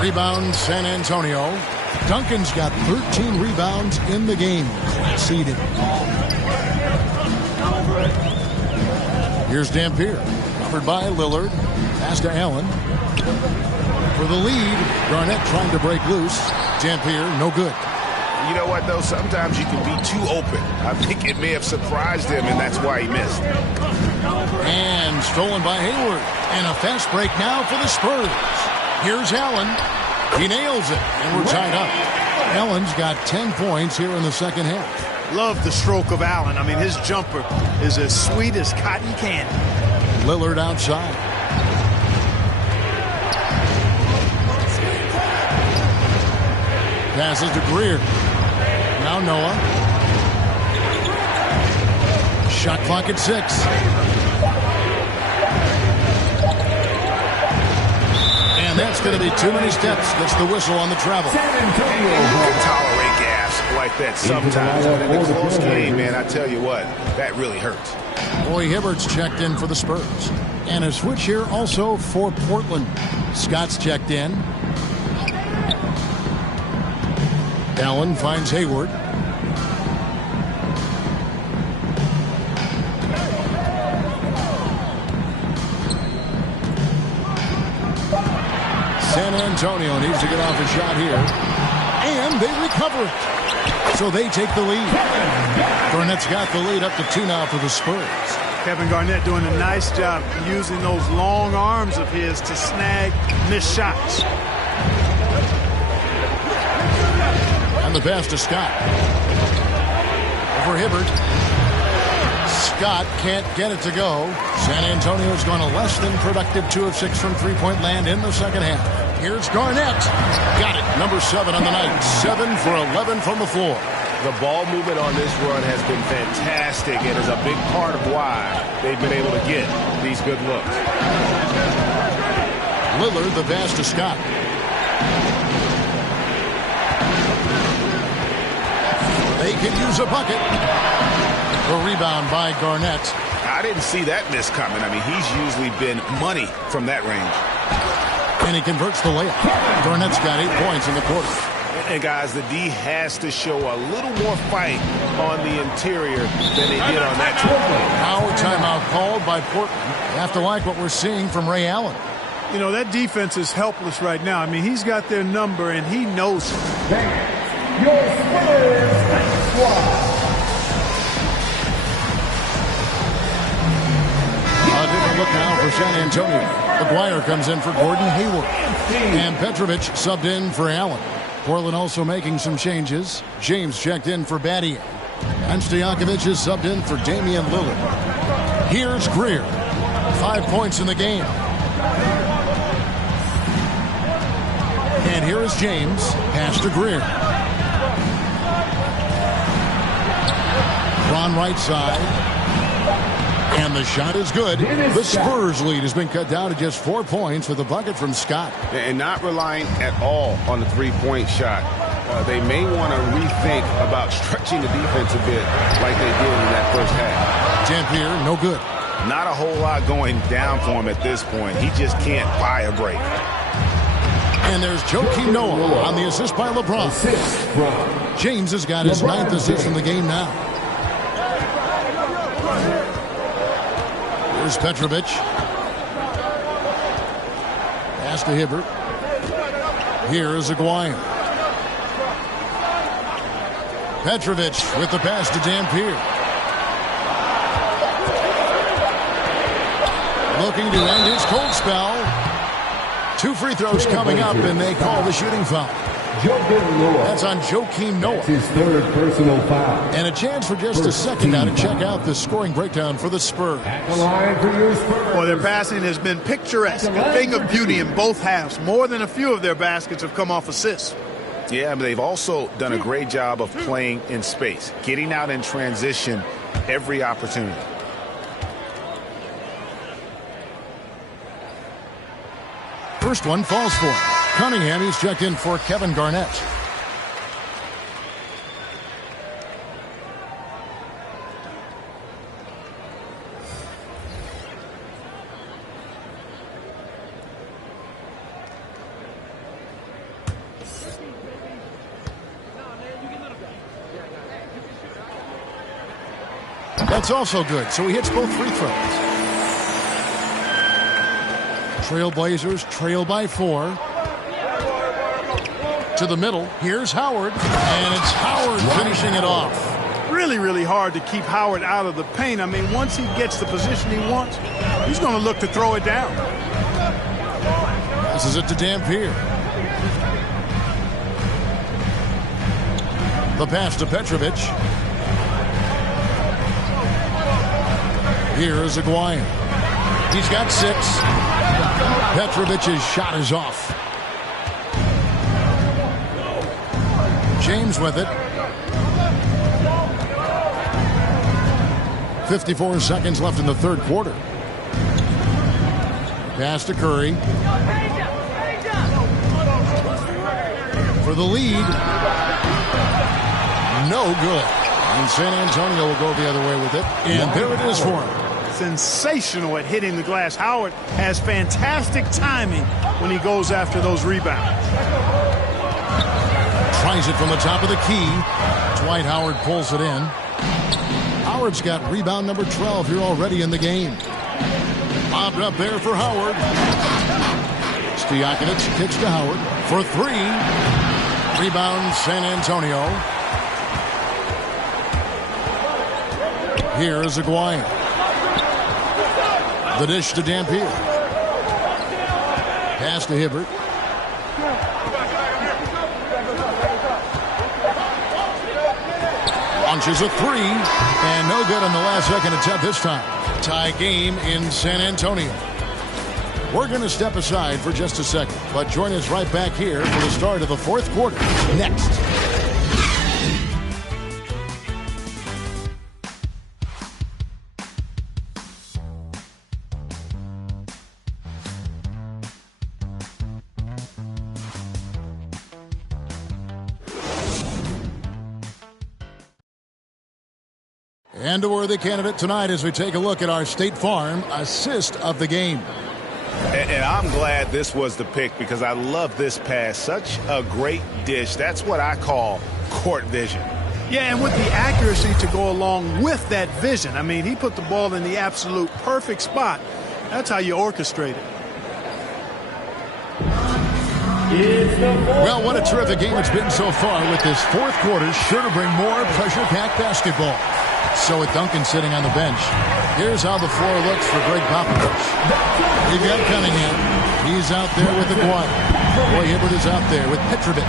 Rebound San Antonio. Duncan's got 13 rebounds in the game. Conceded. Here's Dampier. Covered by Lillard. Pass to Allen. For the lead, Garnett trying to break loose. Dampier, no good. You know what, though? Sometimes you can be too open. I think it may have surprised him, and that's why he missed. And stolen by Hayward. And a fast break now for the Spurs. Here's Allen. He nails it, and we're tied up. Allen's got 10 points here in the second half. Love the stroke of Allen. I mean, his jumper is as sweet as cotton candy. Lillard outside. Passes to Greer. Now Noah. Shot clock at 6. And that's going to be too many steps. That's the whistle on the travel. You can tolerate gas like that sometimes, but in a close game, man, I tell you what, that really hurts. Roy Hibbert's checked in for the Spurs. And a switch here also for Portland. Scott's checked in. Allen finds Hayward. San Antonio needs to get off a shot here. And they recover it. So they take the lead. Garnett's got the lead up to 2 now for the Spurs. Kevin Garnett doing a nice job using those long arms of his to snag missed shots. The pass to Scott. Over Hibbert. Scott can't get it to go. San Antonio's gone a less than productive 2 of 6 from three-point land in the second half. Here's Garnett. Got it. Number 7 on the night. 7 for 11 from the floor. The ball movement on this run has been fantastic and is a big part of why they've been able to get these good looks. Lillard, the pass to Scott. They could use a bucket. A rebound by Garnett. I didn't see that miss coming. I mean, he's usually been money from that range. And he converts the layup. Garnett's got 8 points in the quarter. And, guys, the D has to show a little more fight on the interior than they did on that trip. Now a timeout called by Portland. You have to like what we're seeing from Ray Allen. You know, that defense is helpless right now. I mean, he's got their number, and he knows it. Your Spurs squad. A different look now for San Antonio. McGuire comes in for Gordon Hayward. And Petrovic subbed in for Allen. Portland also making some changes. James checked in for Battier. And Stojakovic is subbed in for Damian Lillard. Here's Greer. 5 points in the game. And here is James. Pass to Greer. On right side. And the shot is good. The Spurs lead has been cut down to just 4 points with a bucket from Scott. And not relying at all on the three-point shot. they may want to rethink about stretching the defense a bit like they did in that first half. Dampier, no good. Not a whole lot going down for him at this point. He just can't buy a break. And there's Joakim Noah on the assist by LeBron. James has got his 9th assist in the game now. Here's Petrovic. Pass to Hibbert. Here is Aguirre. Petrovic with the pass to Dampier. Looking to end his cold spell. 2 free throws coming up, and they call the shooting foul. That's on Joakim Noah. That's his 3rd personal foul. And a chance for just a second now to check out the scoring breakdown for the Spurs. Well, their passing has been picturesque, a thing of beauty in both halves. More than a few of their baskets have come off assists. Yeah, but they've also done a great job of playing in space, getting out in transition every opportunity. First one falls for Cunningham. He's checked in for Kevin Garnett. That's also good, so he hits both free throws. Trailblazers trail by 4. To the middle. Here's Howard. And it's Howard finishing it off. Really, really hard to keep Howard out of the paint. I mean, once he gets the position he wants, he's going to look to throw it down. This is it to Dampier. The pass to Petrovic. Here is Aguirre. He's got 6. Petrovic's shot is off. James with it. 54 seconds left in the 3rd quarter. Pass to Curry. For the lead. No good. And San Antonio will go the other way with it. And there it is for him. Sensational at hitting the glass. Howard has fantastic timing when he goes after those rebounds. Tries it from the top of the key. Dwight Howard pulls it in. Howard's got rebound number 12 here already in the game. Bobbed up there for Howard. Stojakovic kicks to Howard for 3. Rebound San Antonio. Here is Aguirre. The dish to Dampier. Pass to Hibbert. Launches a 3. And no good on the last second attempt this time. Tie game in San Antonio. We're going to step aside for just a second, but join us right back here for the start of the 4th quarter. Next. And a worthy candidate tonight as we take a look at our State Farm assist of the game. And I'm glad this was the pick because I love this pass. Such a great dish. That's what I call court vision. Yeah, and with the accuracy to go along with that vision. I mean, he put the ball in the absolute perfect spot. That's how you orchestrate it. Well, what a terrific game it's been so far with this 4th quarter. Sure to bring more pressure-packed basketball. So with Duncan sitting on the bench, here's how the floor looks for Greg Popovich. We've got Cunningham. He's out there with Aguirre. Roy Hibbert is out there with Petrovic.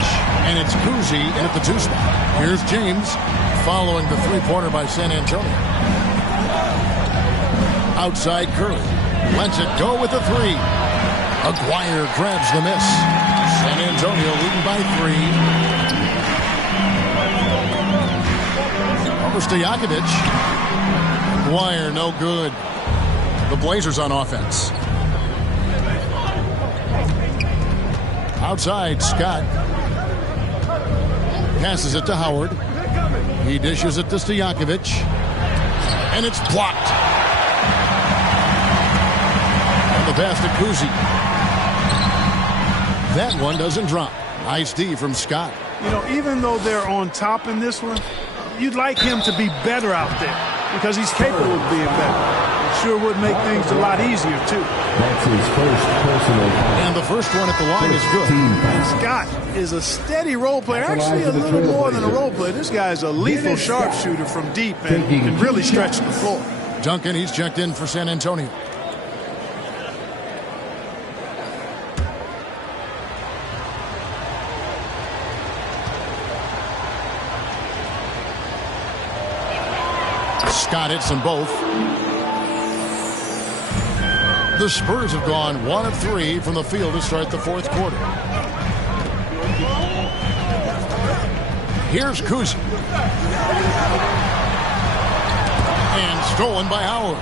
And it's JaCousy in at the 2 spot. Here's James following the 3-pointer by San Antonio. Outside Curry. Lets it go with the 3. Aguirre grabs the miss. San Antonio leading by 3. Stojakovic. Aguirre, no good. The Blazers on offense. Outside, Scott. passes it to Howard. He dishes it to Stojakovic. And it's blocked. And the pass to JaCousy. That one doesn't drop. Nice D from Scott. You know, even though they're on top in this one, you'd like him to be better out there because he's capable of being better. It sure would make things a lot easier, too. That's his first personal foul. And the first one at the line is good. And Scott is a steady role player, actually a little more than a role player. This guy is a lethal sharpshooter from deep and can really stretch the floor. Duncan, he's checked in for San Antonio. Scott hits them both. The Spurs have gone 1 of 3 from the field to start the fourth quarter. Here's JaCousy. And stolen by Howard.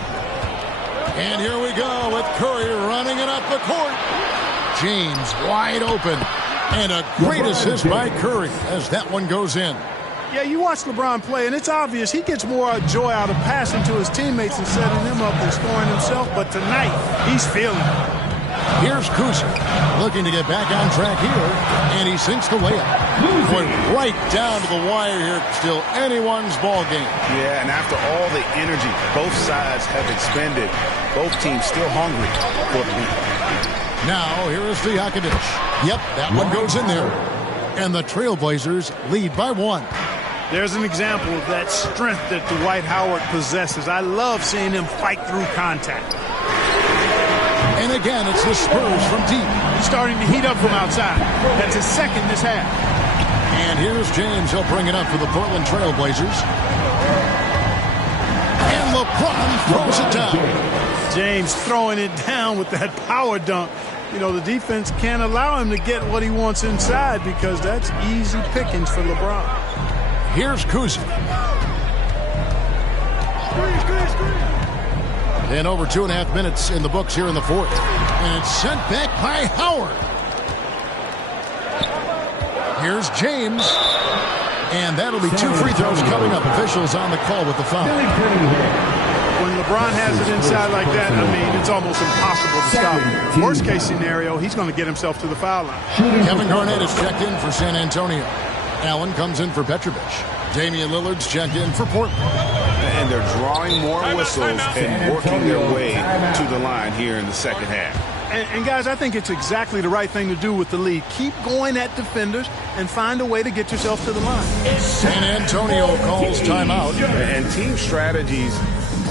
And here we go with Curry running it up the court. James wide open. And a great assist by Curry as that one goes in. Yeah, you watch LeBron play, and it's obvious he gets more joy out of passing to his teammates and setting them up than scoring himself. But tonight, he's feeling it. Here's JaCousy looking to get back on track here, and he sinks the layup. Went right down to the wire here. Still anyone's ball game. Yeah, and after all the energy both sides have expended, both teams still hungry for the lead. Now, here is Stojakovic. Yep, that one goes in there. And the Trailblazers lead by 1. There's an example of that strength that Dwight Howard possesses. I love seeing him fight through contact. And again, it's the Spurs from deep. He's starting to heat up from outside. That's his second this half. And here's James. He'll bring it up for the Portland Trailblazers. And LeBron throws it down. James throwing it down with that power dunk. You know, the defense can't allow him to get what he wants inside because that's easy pickings for LeBron. Here's JaCousy. And over 2.5 minutes in the books here in the fourth. And it's sent back by Howard. Here's James. And that'll be 2 free throws coming up. Officials on the call with the foul. When LeBron has it inside like that, I mean, it's almost impossible to stop him. Worst case scenario, he's going to get himself to the foul line. Kevin Garnett is checked in for San Antonio. Allen comes in for Petrovic. Damian Lillard's checked in for Portland. And they're drawing more whistles and working their way to the line here in the second half. And guys, I think it's exactly the right thing to do with the lead. Keep going at defenders and find a way to get yourself to the line. San Antonio calls timeout. And team strategies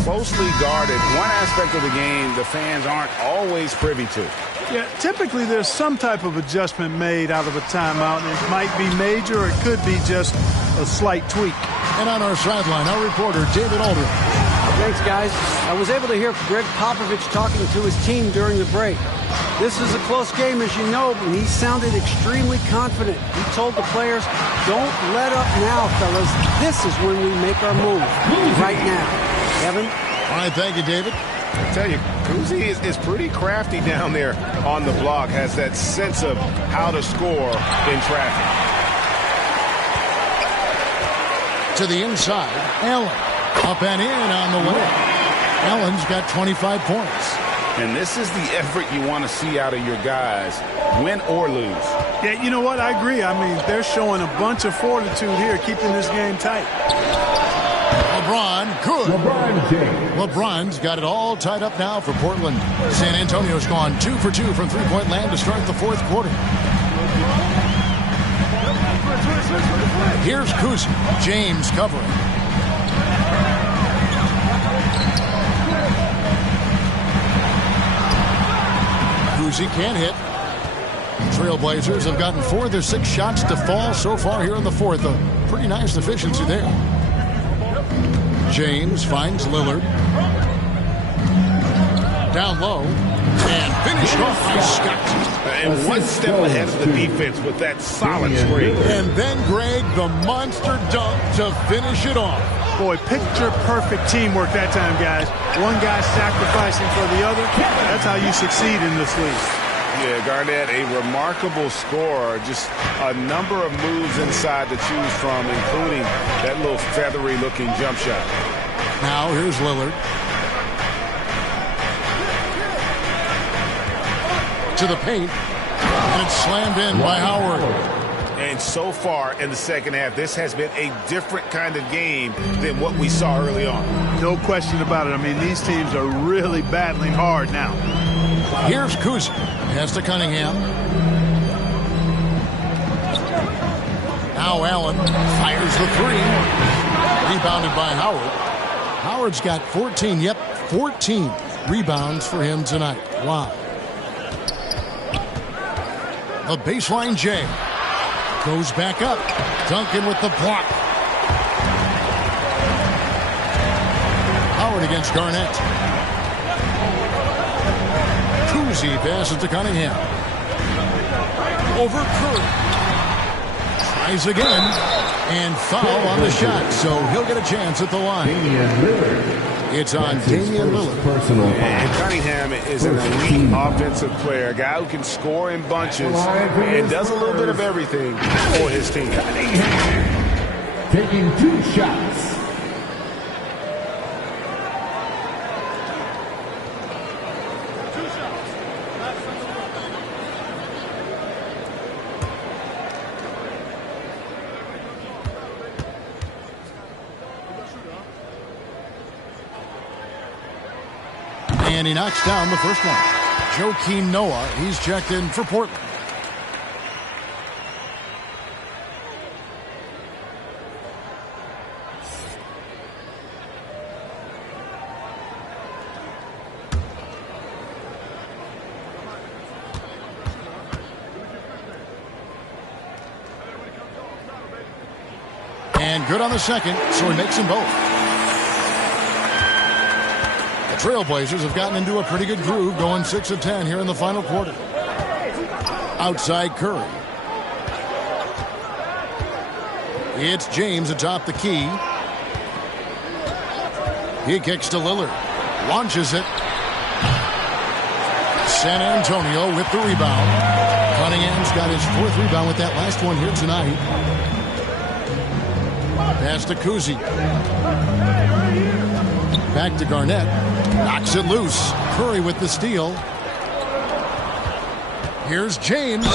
closely guarded. One aspect of the game the fans aren't always privy to. Yeah, typically there's some type of adjustment made out of a timeout, and it might be major or it could be just a slight tweak. And on our sideline, our reporter, David Aldridge. Thanks, guys. I was able to hear Greg Popovich talking to his team during the break. This is a close game, as you know, and he sounded extremely confident. He told the players, don't let up now, fellas. This is when we make our move. Right now. Kevin? All right, thank you, David. I tell you, JaCousy is pretty crafty down there on the block, has that sense of how to score in traffic. To the inside, Allen. Up and in on the way. Allen's got 25 points. And this is the effort you want to see out of your guys, win or lose. Yeah, you know what? I agree. I mean, they're showing a bunch of fortitude here, keeping this game tight. LeBron, good. LeBron's got it all tied up now for Portland. San Antonio's gone 2 for 2 from three-point land to start the fourth quarter. Here's JaCousy. James covering. JaCousy can't hit. Trailblazers have gotten 4 of their 6 shots to fall so far here in the fourth. A pretty nice efficiency there. James finds Lillard. Down low. And finished off by Scott. And one step ahead of the defense with that solid screen. And then Greg, the monster dunk to finish it off. Boy, picture-perfect teamwork that time, guys. One guy sacrificing for the other. That's how you succeed in this league. Yeah, Garnett, a remarkable scorer. Just a number of moves inside to choose from, including that little feathery-looking jump shot. Now here's Lillard. To the paint. And it's slammed in by Howard. And so far in the second half, this has been a different kind of game than what we saw early on. No question about it. I mean, these teams are really battling hard now. Here's Kuz. Pass to Cunningham. Now Allen fires the three. Rebounded by Howard. Howard's got 14. Yep, 14 rebounds for him tonight. Wow. The baseline J. Goes back up. Duncan with the block. Howard against Garnett. Cousy passes to Cunningham. Over Curry. Tries again. And foul on the shot. So he'll get a chance at the line. It's on Damian Lillard. And Cunningham is an elite offensive player, a guy who can score in bunches and does a little bit of everything for his team. Cunningham taking 2 shots. And he knocks down the first one. Joakim Noah, he's checked in for Portland. And good on the second, so he makes them both. Trailblazers have gotten into a pretty good groove, going 6 of 10 here in the final quarter. Outside Curry. It's James atop the key. He kicks to Lillard. Launches it. San Antonio with the rebound. Cunningham's got his 4th rebound with that last one here tonight. Pass to Cousy. Back to Garnett. Knocks it loose. Curry with the steal. Here's James.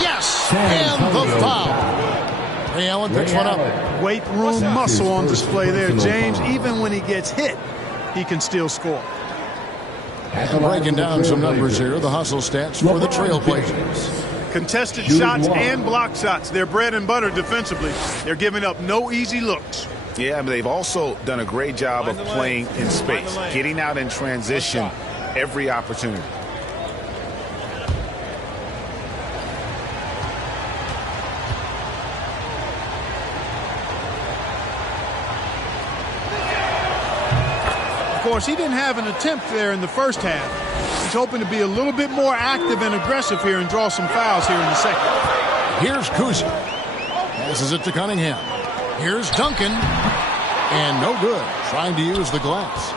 Yes! And the foul. Ray Allen picks one up. Weight room muscle on display there, James. Even when he gets hit, he can still score. Breaking down some numbers here. The hustle stats for the Trailblazers. Contested shots and block shots. They're bread and butter defensively. They're giving up no easy looks. Yeah, but they've also done a great job of playing in space, getting out in transition every opportunity. Of course, he didn't have an attempt there in the first half. He's hoping to be a little bit more active and aggressive here and draw some fouls here in the second. Here's Cousy. Passes it to Cunningham. Here's Duncan. And no good. Trying to use the glass.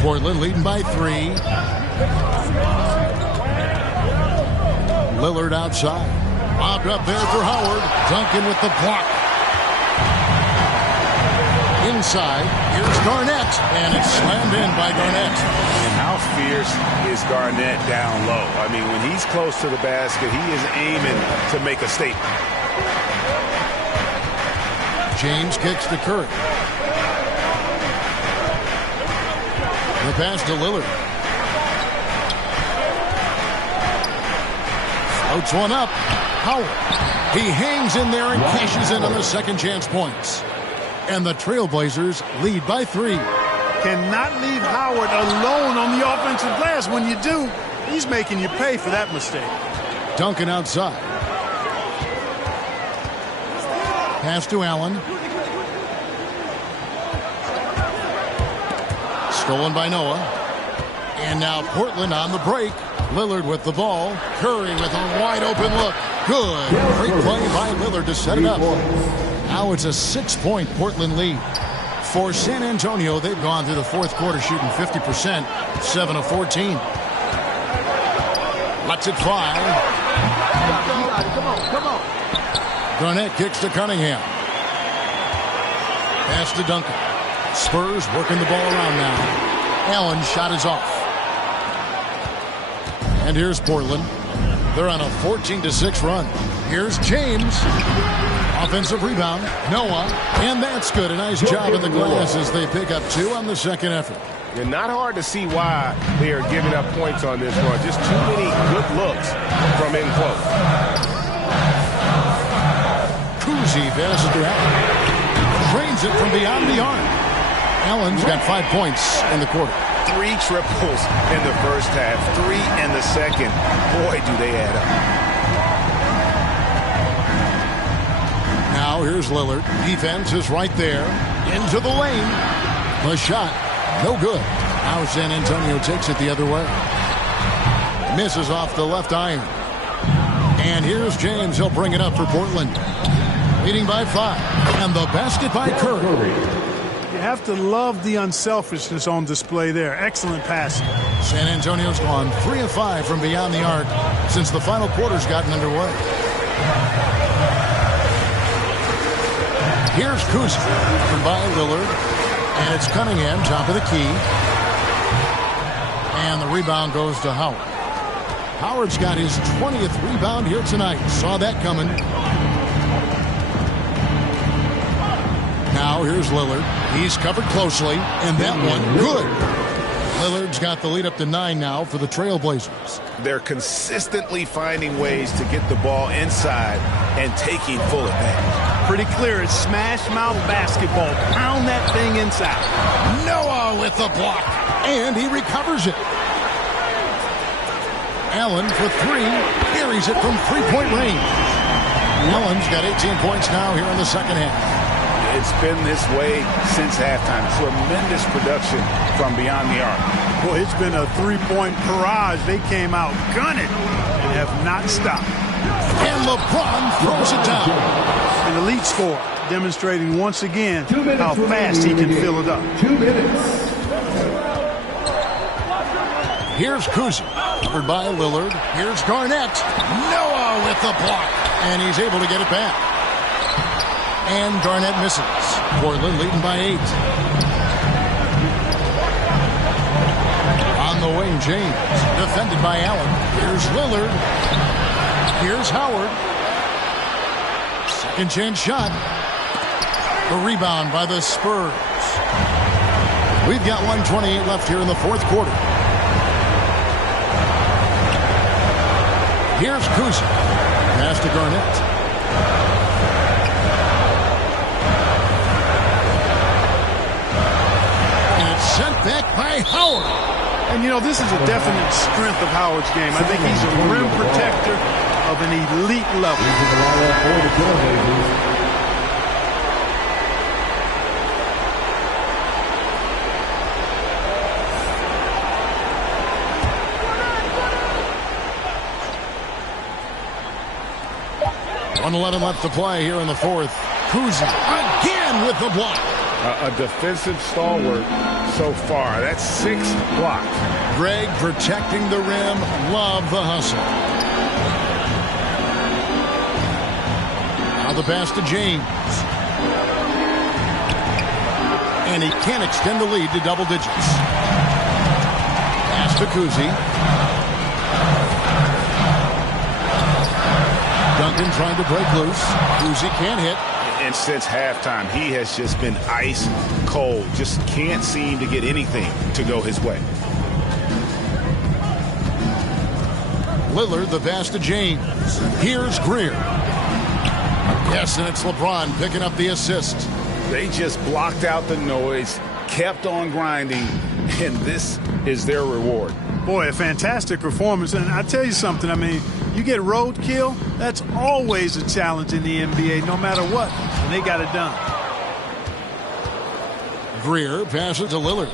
Portland leading by 3. Lillard outside. Lobbed up there for Howard. Duncan with the block. Inside. Here's Garnett. And it's slammed in by Garnett. And how fierce is Garnett down low? I mean, when he's close to the basket, he is aiming to make a statement. James kicks to Curry. The pass to Lillard. Floats one up. Howard. He hangs in there and cashes in on the second chance points. And the Trailblazers lead by 3. Cannot leave Howard alone on the offensive glass. When you do, he's making you pay for that mistake. Duncan outside. Pass to Allen. Stolen by Noah. And now Portland on the break. Lillard with the ball. Curry with a wide open look. Good. Great play by Lillard to set it up. Now it's a 6-point Portland lead. For San Antonio, they've gone through the fourth quarter shooting 50%, 7 of 14. Lets it fly. Come on. Garnett kicks to Cunningham. Pass to Duncan. Spurs working the ball around now. Allen's shot is off. And here's Portland. They're on a 14-6 run. Here's James. Offensive rebound. Noah. And that's good. A nice job in the glass as they pick up 2 on the second effort. And not hard to see why they are giving up points on this run. Just too many good looks from in close. JaCousy passes to Allen. Drains it from beyond the arc. Allen's got 5 points in the quarter. 3 triples in the first half, 3 in the second. Boy, do they add up. Now here's Lillard. Defense is right there. Into the lane. The shot, no good. Now San Antonio takes it the other way. Misses off the left iron. And here's James. He'll bring it up for Portland. Leading by 5. And the basket by Curry. You have to love the unselfishness on display there. Excellent passing. San Antonio's gone 3 of 5 from beyond the arc since the final quarter's gotten underway. Here's Kuz by Lillard. And it's Cunningham, top of the key. And the rebound goes to Howard. Howard's got his 20th rebound here tonight. Saw that coming. Now here's Lillard. He's covered closely, and that one good. Lillard's got the lead up to 9 now for the Trailblazers. They're consistently finding ways to get the ball inside and taking full advantage. Pretty clear. It's smash mouth basketball. Pound that thing inside. Noah with the block, and he recovers it. Allen for 3. Carries it from 3-point range. Allen's got 18 points now here in the second half. It's been this way since halftime. Tremendous production from beyond the arc. Boy, it's been a 3-point barrage. They came out gunning and have not stopped. And LeBron throws it down. An elite score, demonstrating once again how fast he can fill it up. 2 minutes. Here's Kuz, covered by Lillard. Here's Garnett. Noah with the block, and he's able to get it back. And Garnett misses. Portland leading by 8. On the wing, James. Defended by Allen. Here's Lillard. Here's Howard. Second chance shot. The rebound by the Spurs. We've got 1:28 left here in the fourth quarter. Here's Kuz. Pass to Garnett. Sent back by Howard. And, you know, this is a definite strength of Howard's game. I think he's a rim protector of an elite level. .111 left to play here in the fourth. Kuz again with the block. A defensive stalwart so far. That's 6 blocks. Greg protecting the rim. Love the hustle. Now the pass to James. And he can't extend the lead to double digits. Pass to Kuz. Duncan trying to break loose. Kuz can't hit. And since halftime, he has just been ice cold. Just can't seem to get anything to go his way. Lillard, the pass to James. Here's Greer. Yes, and it's LeBron picking up the assist. They just blocked out the noise, kept on grinding, and this is their reward. Boy, a fantastic performance. And I tell you something, I mean, you get roadkill, that's always a challenge in the NBA, no matter what. And they got it done. Greer passes to Lillard.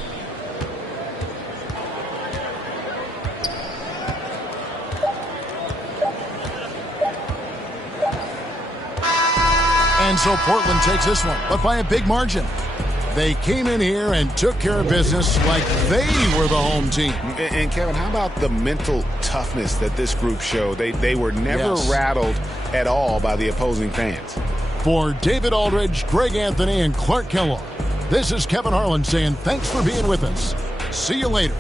And so Portland takes this one, but by a big margin. They came in here and took care of business like they were the home team. And Kevin, how about the mental toughness that this group showed? They were never rattled at all by the opposing fans. For David Aldridge, Greg Anthony, and Clark Kellogg, this is Kevin Harlan saying thanks for being with us. See you later.